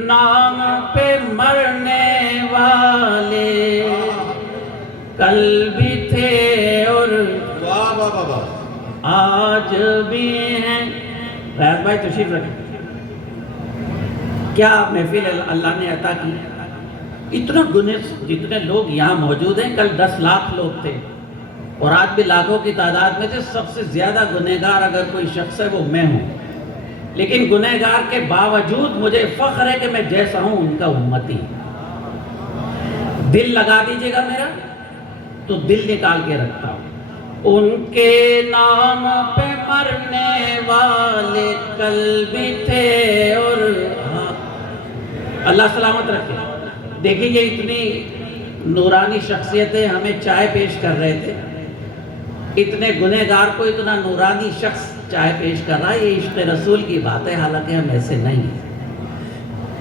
نام پہ مرنے والے کل بھی تھے اور واہ واہ واہ واہ۔ آج بھی ہیں۔ ریاض بھائی تشریف رکھیں۔ کیا محفل اللہ نے عطا کی، اتنا گنے، جتنے لوگ یہاں موجود ہیں، کل 10 لاکھ لوگ تھے اور آج بھی لاکھوں کی تعداد میں تھے۔ سب سے زیادہ گنہگار اگر کوئی شخص ہے وہ میں ہوں، لیکن گنہگار کے باوجود مجھے فخر ہے کہ میں جیسا ہوں ان کا امتی۔ دل لگا دیجئے گا میرا تو دل نکال کے رکھتا ہوں۔ ان کے نام پہ مرنے والے کل بھی تھے اور اللہ سلامت رکھے۔ دیکھیں یہ اتنی نورانی شخصیتیں ہمیں چائے پیش کر رہے تھے، اتنے گنہگار کو اتنا نورانی شخص چائے پیش کر رہا ہے، یہ عشق رسول کی بات ہے، حالانکہ ہم ایسے نہیں ہیں۔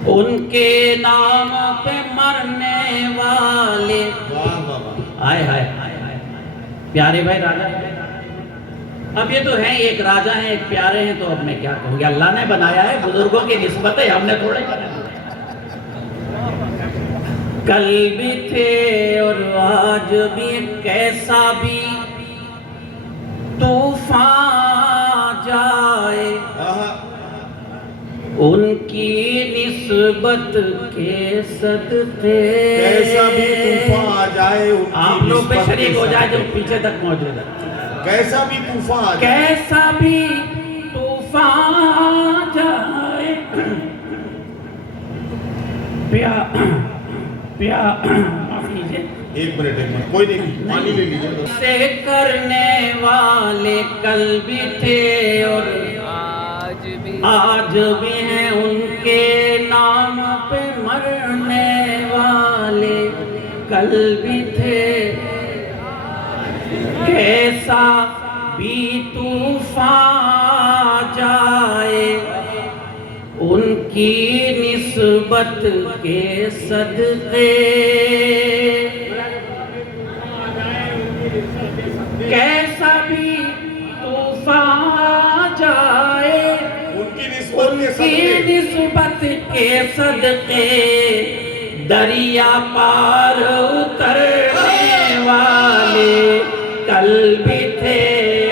ان کے نام پہ مرنے والے، آئے ہائے پیارے بھائی راجہ، اب یہ تو ہیں، ایک راجہ ہیں ایک پیارے ہیں، تو اب میں کیا کہوں گا، اللہ نے بنایا ہے، بزرگوں کی نسبت ہے، ہم نے تھوڑے کل بھی تھے اور آج بھی، کیسا بھی طوفان جائے ان کی نسبت کے صدقے، کیسا بھی طوفان آ جائے ان کی آپ لوگ پہ نسبت شریک کے ہو جائے جو صدقے، پیچھے تک موجود ہے۔ کیسا بھی طوفان آ جائے، کیسا بھی طوفان جائے، معاف کیجیے، ایک منٹ کوئی نہیں، پانی لے لیجیے۔ سے کرنے والے کل بھی تھے اور آج بھی ہیں، ان کے نام پہ مرنے والے کل بھی تھے، کیسا بھی طوفان جائے ان کی نسبت کے صدقے، کیسا بھی طوفان جائے ان کی ان کی نسبت کے صدقے، دریا پار اترنے والے کل بھی تھے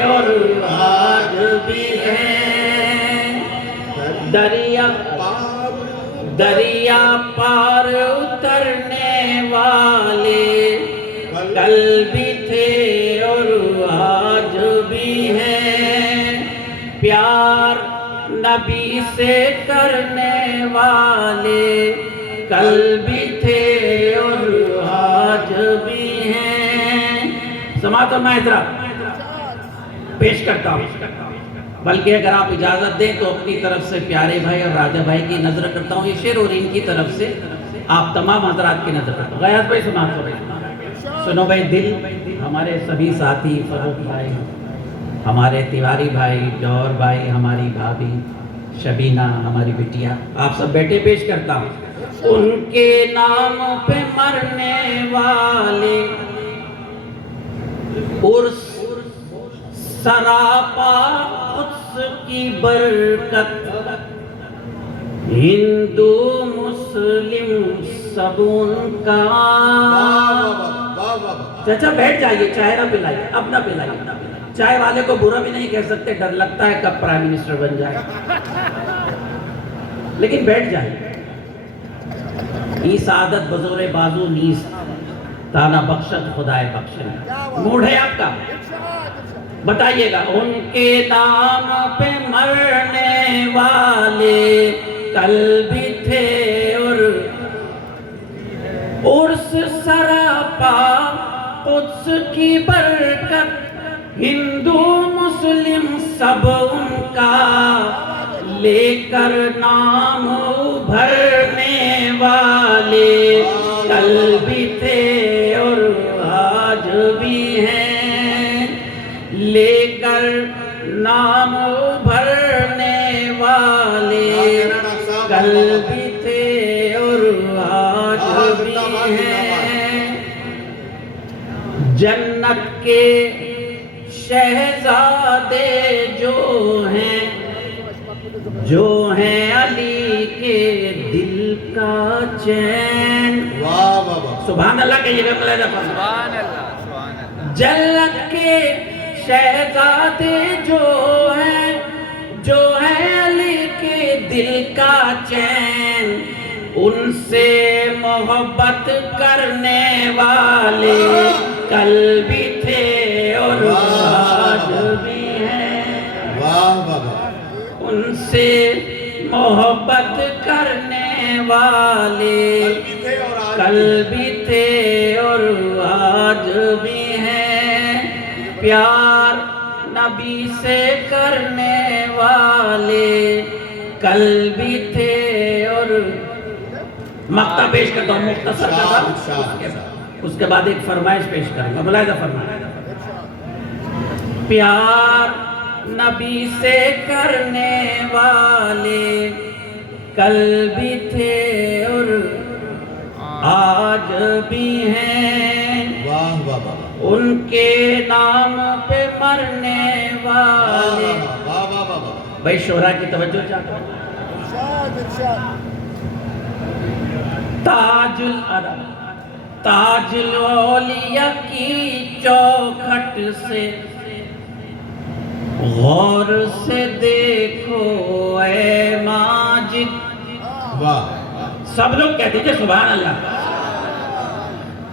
اور آج بھی ہیں، دریا پار اترنے والے کل بھی تھے اور آج بھی ہیں، پیار نبی سے کرنے والے کل بھی تھے اور آج بھی ہیں۔ سماعت اور محترم پیش کرتا ہوں، بلکہ اگر آپ اجازت دیں تو اپنی طرف سے پیارے بھائی اور راجہ بھائی کی نظر کرتا ہوں یہ شعر، اور ان کی طرف سے آپ تمام حضرات کی نظر کرتا ہوں۔ غیاث بھائی سنو بھائی، دل ہمارے سبھی ساتھی، فروخ بھائی، ہمارے تیواری بھائی، جوہر بھائی، ہماری بھابھی شبینہ، ہماری بٹیا، آپ سب بیٹے پیش کرتا ہوں۔ ان کے نام پہ مرنے والے عرس سراپا قدس کی برکت، ہندو مسلم سب ان کا۔ چچا بیٹھ جائیے، چائے نہ پلائیے، اب نہ پلائیے، چائے والے کو برا بھی نہیں کہہ سکتے، ڈر لگتا ہے کب پرائم منسٹر بن جائے، لیکن بیٹھ جائیے۔ ای سعادت بزور بازو نیست، تانا بخشت خدائے بخشن۔ موڈ ہے آپ کا؟ بتائیے گا۔ ان کے نام پہ مرنے والے کل بھی تھے اور عرس سراپا قدس کی برکت ہندو مسلم سب ان کا لے کر نام ابھرنے والے کل بھی تھے اور آج بھی ہیں لے کر نام ابھرنے والے کل بھی تھے اور آج بھی ہیں جنت کے شہزادے جو ہیں علی کے دل کا چین سبحان اللہ کہیے گا ملائدہ سبحان اللہ سبحان اللہ جنت کے شہزادے جو ہیں علی کے دل کا چین ان سے محبت کرنے والے کل بھی تھے اور آج بھی ہیں ان سے محبت کرنے والے کل بھی تھے اور آج بھی ہیں پیار نبی سے کرنے والے کل بھی تھے اور مقطع پیش کرتا ہوں مختصر کرتا اس کے بعد ایک فرمائش پیش کروں گا ملاحظہ فرمائش پیار نبی سے کرنے والے کل بھی تھے اور آج بھی ہیں ان کے نام پہ مرنے والے بھائی شعراء کی توجہ چاہتا ہوں تاج العرب تاج الاولیاء کی چوکھٹ سے غور سے دیکھو اے ماجد سب لوگ کہتے ہیں سبحان اللہ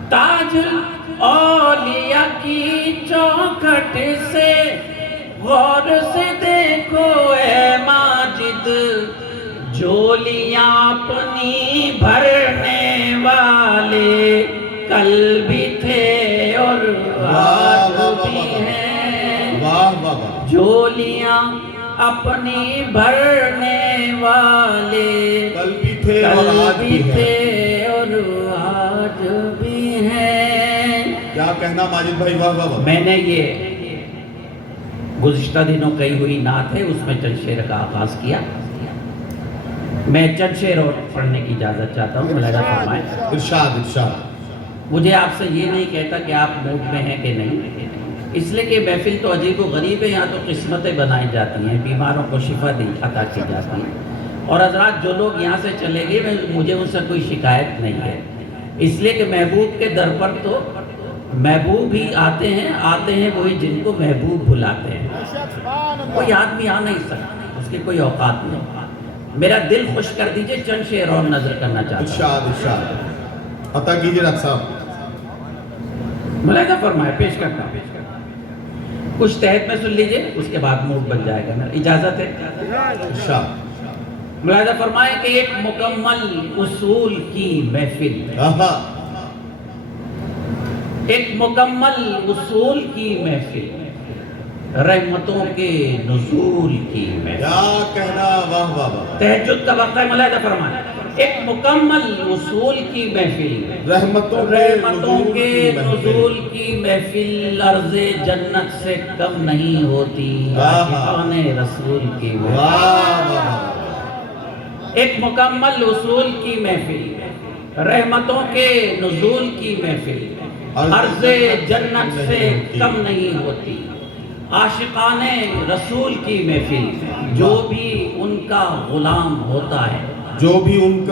تاج الاولیاء کی چوکھٹ سے غور سے دیکھو اے ماجد جولیاں اپنی بھرنے والے کل بھی تھے اور آج بھی ہیں جولیاں اپنی بھرنے والے کل بھی تھے اور آج بھی ہیں کیا کہنا ماجد بھائی میں نے یہ گزشتہ دنوں کہی ہوئی نعت ہے اس میں چند شعر کا آغاز کیا میں چند شعر اور پڑھنے کی اجازت چاہتا ہوں ملاحظہ فرمائیں ارشاد مجھے آپ سے یہ نہیں کہتا کہ آپ موڈ میں ہیں کہ نہیں اس لیے کہ محفل تو عجیب و غریب ہے یہاں تو قسمتیں بنائی جاتی ہیں بیماروں کو شفا عطا کی جاتی ہے اور حضرات جو لوگ یہاں سے چلے گئے مجھے ان سے کوئی شکایت نہیں ہے اس لیے کہ محبوب کے در پر تو محبوب ہی آتے ہیں وہی جن کو محبوب بلاتے ہیں کوئی آدمی آ نہیں سکتا اس کی کوئی اوقات نہیں میرا دل خوش کر دیجئے چند شعر اور نظر کرنا چاہتا ہوں ارشاد عطا کیجئے ڈاکٹر صاحب ملاحظہ فرمائے پیش کرتا ہوں کچھ تحت میں سن لیجئے اس کے بعد موڈ بن جائے گا اجازت ہے ارشاد ملاحظہ فرمائے کہ ایک مکمل اصول کی محفل ایک مکمل اصول کی محفل رحمتوں کے نزول کی محفل کیا کہنا تہجد کا وقت ہے ملاحظہ فرمائے ایک مکمل اصول کی محفل رحمتوں کے نزول کی محفل عرض جنت سے کم نہیں ہوتی عاشقان رسول کی محفل ایک مکمل اصول کی محفل رحمتوں کے نزول کی محفل عرض جنت سے کم نہیں ہوتی عاشقان رسول کی محفل جو بھی ان کا غلام ہوتا ہے جو بھی ان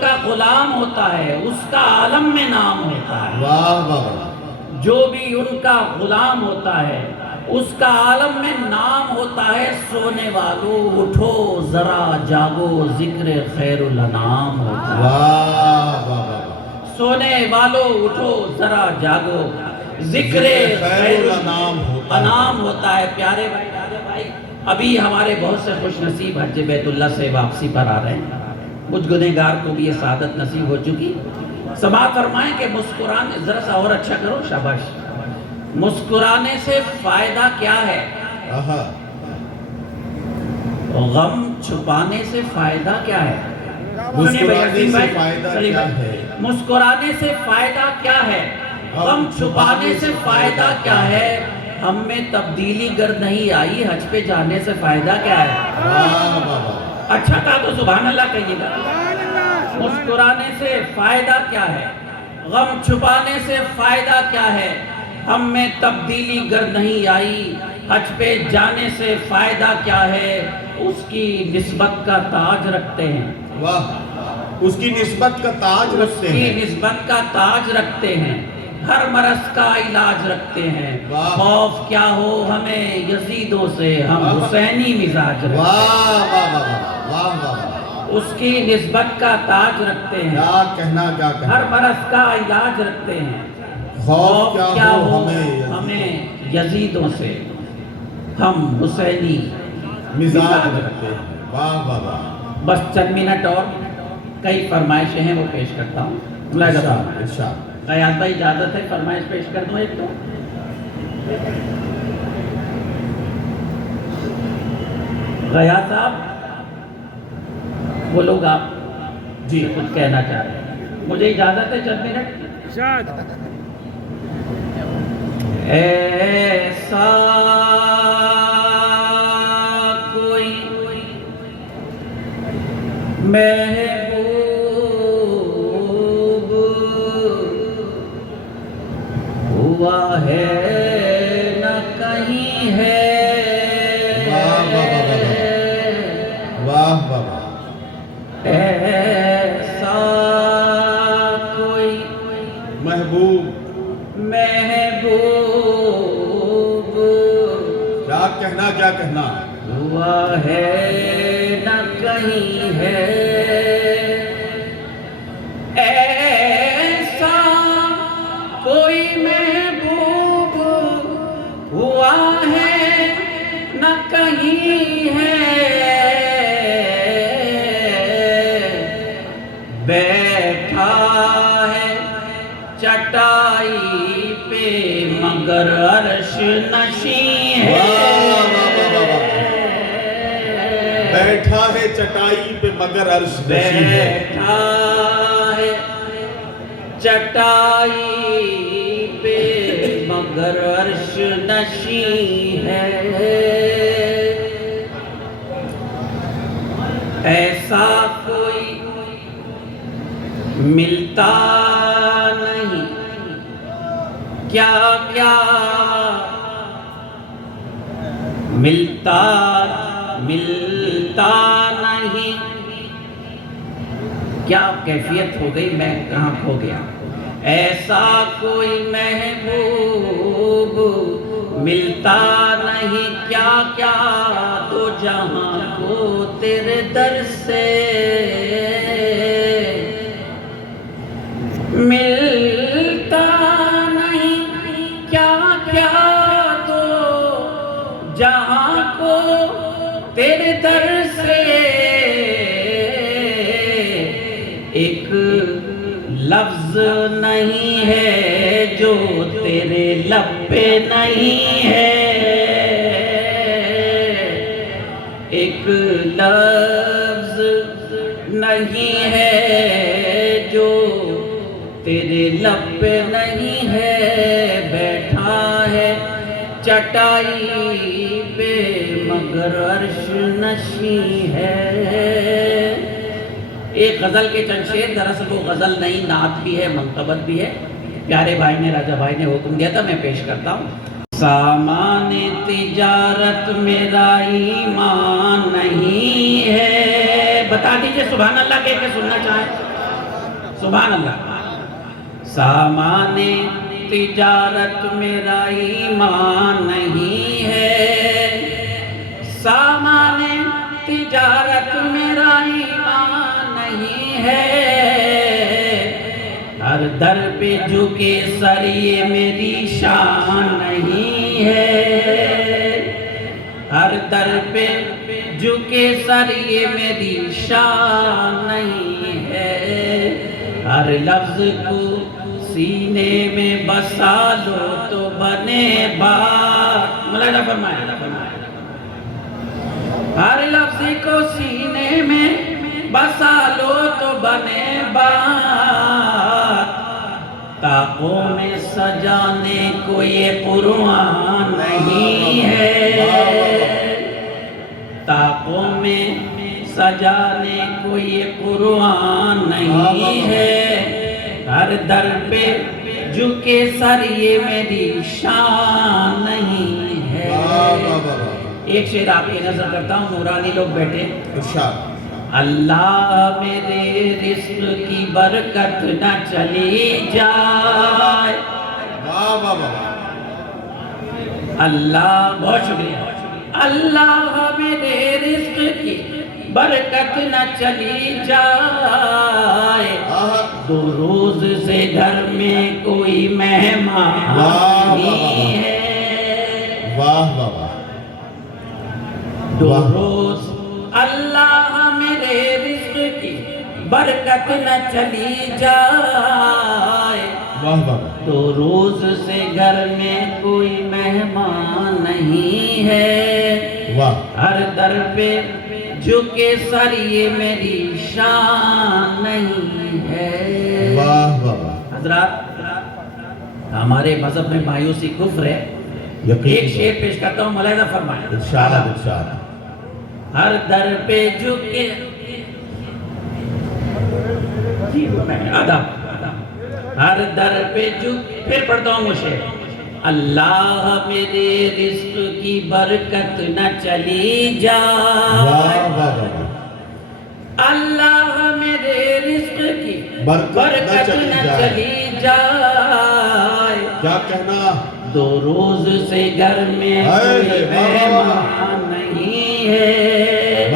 کا غلام ہوتا ہے اس کا عالم میں نام ہوتا ہے جو بھی ان کا غلام ہوتا ہے اس کا عالم میں نام ہوتا ہے سونے والوں اٹھو ذرا جاگو ذکر خیر الانام ہوتا ہے سونے والوں اٹھو ذرا جاگو ذکر خیر الانام ہوتا ہے پیارے بھائی ابھی ہمارے بہت سے خوش نصیب حج بیت اللہ سے واپسی پر آ رہے ہیں، مجھ گنہگار کو بھی یہ سعادت نصیب ہو چکی۔ سماعت فرمائیں کہ مسکرانے، ذرا سا اور اچھا کرو، شاباش، مسکرانے سے فائدہ کیا ہے؟ غم چھپانے سے فائدہ کیا ہے؟ مسکرانے سے فائدہ کیا ہے؟ مسکرانے سے فائدہ کیا ہے؟ غم چھپانے سے فائدہ کیا ہے؟ ہم میں تبدیلی گر نہیں آئی، حج پہ جانے سے فائدہ کیا ہے؟ اچھا کہا تو سبحان اللہ کہیے گا۔ مسکرانے سے فائدہ کیا ہے؟ غم چھپانے سے فائدہ کیا ہے؟ ہم میں تبدیلی گر نہیں آئی، حج پہ جانے سے فائدہ کیا ہے؟ اس کی نسبت کا تاج رکھتے ہیں۔ واہ، اس کی نسبت کا تاج رکھتے اس ہیں، کی نسبت کا تاج رکھتے ہیں، ہر مرض کا علاج رکھتے ہیں۔ واہ۔ خوف کیا ہو ہمیں یزیدوں سے، ہم حسینی مزاج رکھتے ہیں۔ واہ واہ واہ واہ واہ، اس کی نسبت کا تاج رکھتے ہیں، کیا کہنا کیا ہر کہنا۔ مرض کا علاج رکھتے ہیں۔ خوف کیا ہو ہمیں یزیدوں سے، ہم حسینی مزاج رکھتے ہیں۔ واہ واہ واہ، بس چند منٹ اور کئی فرمائشیں ہیں وہ پیش کرتا ہوں۔ ارشاد۔ غیاث بھائی اجازت ہے فرمائش پیش کر دوں ایک تو؟ غیاث صاحب، وہ لوگ آپ جی کچھ کہنا چاہ رہے ہیں، مجھے اجازت ہے چند منٹ؟ ایسا کوئی محبوب ہوا ہے نہ کہیں ہے، واہ واہ واہ واہ واہ، ایسا کوئی محبوب کیا کہنا کیا کہنا۔ ہوا ہے نہ کہیں ہے، ایسا کوئی محبوب ہوا ہے نہ کہیں ہے، بیٹھا ہے چٹائی پہ مگر عرش نشیں ہے، بیٹھا ہے چٹائی پہ مگر عرش نشیں ہے، بیٹھا ہے چٹائی پہ مگر عرش نشیں ہے، ایسا کوئی ملتا نہیں، کیا کیا ملتا نہیں، کیا کیفیت ہو گئی، میں کہاں کھو گیا۔ ایسا کوئی محبوب ملتا نہیں، کیا کیا دو جہاں کو تیرے در سے ملتا نہیں، کیا کیا دو جہاں کو تیرے در سے، ایک لفظ نہیں ہے جو تیرے لب پہ نہیں ہے، ایک لفظ نہیں ہے جو تیرے لب پہ نہیں ہے، بیٹھا ہے چٹائی پہ مگر عرش نشیں ہے۔ ایک غزل کے چند شعر، دراصل وہ غزل نہیں، نعت بھی ہے، منقبت بھی ہے، پیارے بھائی نے، راجہ بھائی نے حکم دیا تھا، میں پیش کرتا ہوں۔ سامان تجارت میرا ایمان نہیں ہے، بتا دیجئے سبحان اللہ کہہ کے سننا چاہیں، سبحان اللہ۔ سامان تجارت میرا ایمان نہیں ہے، سامان تجارت میرا ایمان نہیں ہے، ہر در پہ جھکے سر یہ میری شان نہیں ہے، ہر در پہ جھکے سر یہ میری شان نہیں ہے، ہر لفظ کو سینے میں بسا لو تو بنے بات، ملاحظہ فرمائے، ہر لفظ کو سینے میں بسا لو تو بنے بات، طاقوں میں سجانے کو یہ قرآن نہیں ہے، طاقوں میں سجانے کو یہ قرآن نہیں ہے، ہر در پہ جھکے سر یہ میری شان نہیں ہے۔ ایک شعر آپ کی نظر کرتا ہوں، نورانی لوگ بیٹھے، ارشاد۔ اللہ میرے رزق کی برکت نہ چلی جائے، واہ واہ واہ، اللہ، بہت شکریہ، اللہ میرے رزق کی برکت نہ چلی جائے، دو روز سے گھر میں کوئی مہمان نہیں ہے، واہ واہ واہ، دو روز اللہ میرے رزق کی برکت نہ چلی جائے، واہ واہ، دو روز سے گھر میں کوئی مہمان نہیں ہے، واہ، ہر در پہ جھکے سر یہ میری شان نہیں ہے۔ واہ واہ، حضرات، ہمارے مذہب میں مایوسی کفر ہے، ایک شعر پیش کرتا ہوں، ملاحظہ فرمائیں، ارشاد ارشاد۔ ہر در پہ جھکے، ہر در پہ جھک، پھر پڑھتا ہوں مجھے، اللہ میرے رزق کی برکت نہ چلی جائے، اللہ میرے رزق کی برکت نہ چلی جائے، کیا کہنا، دو روز سے گھر میں کوئی مہمان نہیں ہے،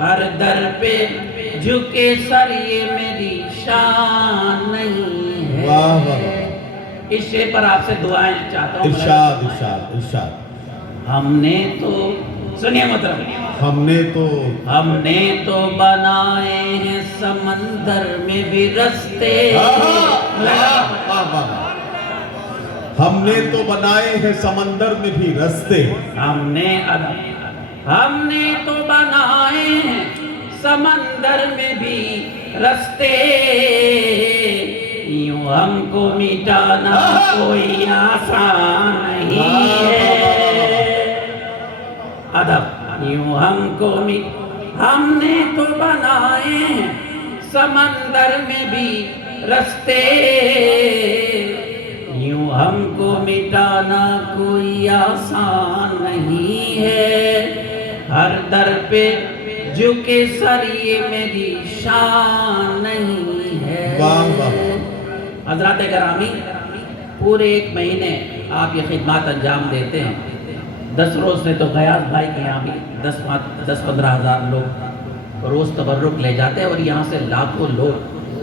ہر در پہ جھکے سر یہ میری شان نہیں ہے۔ اس شعر پر آپ سے دعائیں چاہتا ہوں، ارشاد ارشاد ارشاد۔ ہم نے تو، سنیے مطلب، ہم نے تو بنائے ہیں سمندر میں بھی رستے، ہم نے تو بنائے ہیں سمندر میں بھی رستے، ہم نے تو بنائے ہیں سمندر میں بھی رستے، یوں ہم کو مٹانا کوئی آسان نہیں ہے، ادب، یوں ہم نے تو بنائے ہیں سمندر میں بھی رستے، یوں ہم کو مٹانا کوئی آسان نہیں ہے، ہر در پہ جھکے سر یہ میری شان نہیں ہے۔ حضرات گرامی، پورے ایک مہینے آپ یہ خدمات انجام دیتے ہیں، 10 روز سے تو غیاث بھائی کے یہاں بھی 10-15 ہزار لوگ روز تبرک لے جاتے ہیں، اور یہاں سے لاکھوں لوگ،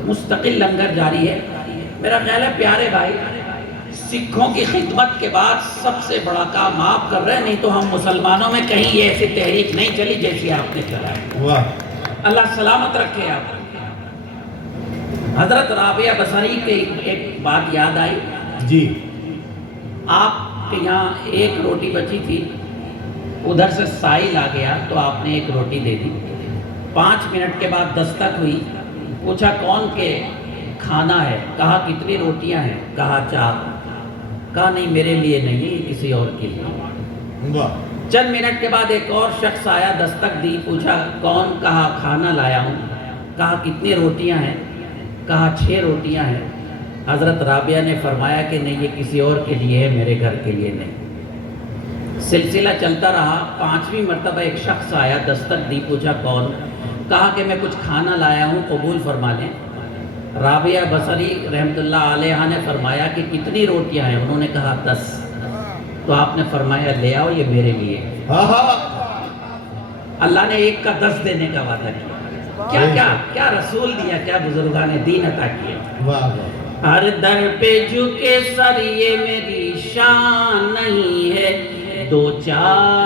مستقل لنگر جاری ہے۔ میرا خیال ہے پیارے بھائی، سکھوں کی خدمت کے بعد سب سے بڑا کام آپ کر رہے ہیں، نہیں تو ہم مسلمانوں میں کہیں یہ ایسی تحریک نہیں چلی جیسی آپ نے چلائی، اللہ سلامت رکھے آپ۔ حضرت رابعہ بصری کے ایک بات یاد آئی جی، آپ کے یہاں ایک روٹی بچی تھی، ادھر سے سائل آ گیا تو آپ نے ایک روٹی دے دی، 5 منٹ کے بعد دستک ہوئی، پوچھا کون کے کھانا ہے، کہا کتنی روٹیاں ہیں، کہا 4، کہا نہیں میرے لیے نہیں، یہ کسی اور کے لیے۔ چند منٹ کے بعد ایک اور شخص آیا، دستک دی، پوچھا کون، کہا کھانا لایا ہوں، کہا کتنی روٹیاں ہیں، کہا 6 روٹیاں ہیں۔ حضرت رابعہ نے فرمایا کہ نہیں یہ کسی اور کے لیے ہے، میرے گھر کے لیے نہیں۔ سلسلہ چلتا رہا، 5ویں مرتبہ ایک شخص آیا، دستک دی، پوچھا کون، کہا کہ میں کچھ کھانا لایا ہوں، قبول فرما لیں۔ رابعہ بصری رحمت اللہ علیہ نے فرمایا کہ کتنی روٹیاں ہیں، انہوں نے کہا 10، تو آپ نے فرمایا لے آؤ یہ میرے لیے۔ اللہ نے ایک کا 10 دینے کا وعدہ کیا، کیا رسول دیا، کیا بزرگان دین عطا کیا۔ ہر در پہ جھکے سر یہ میری شان نہیں ہے، 2-4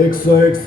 101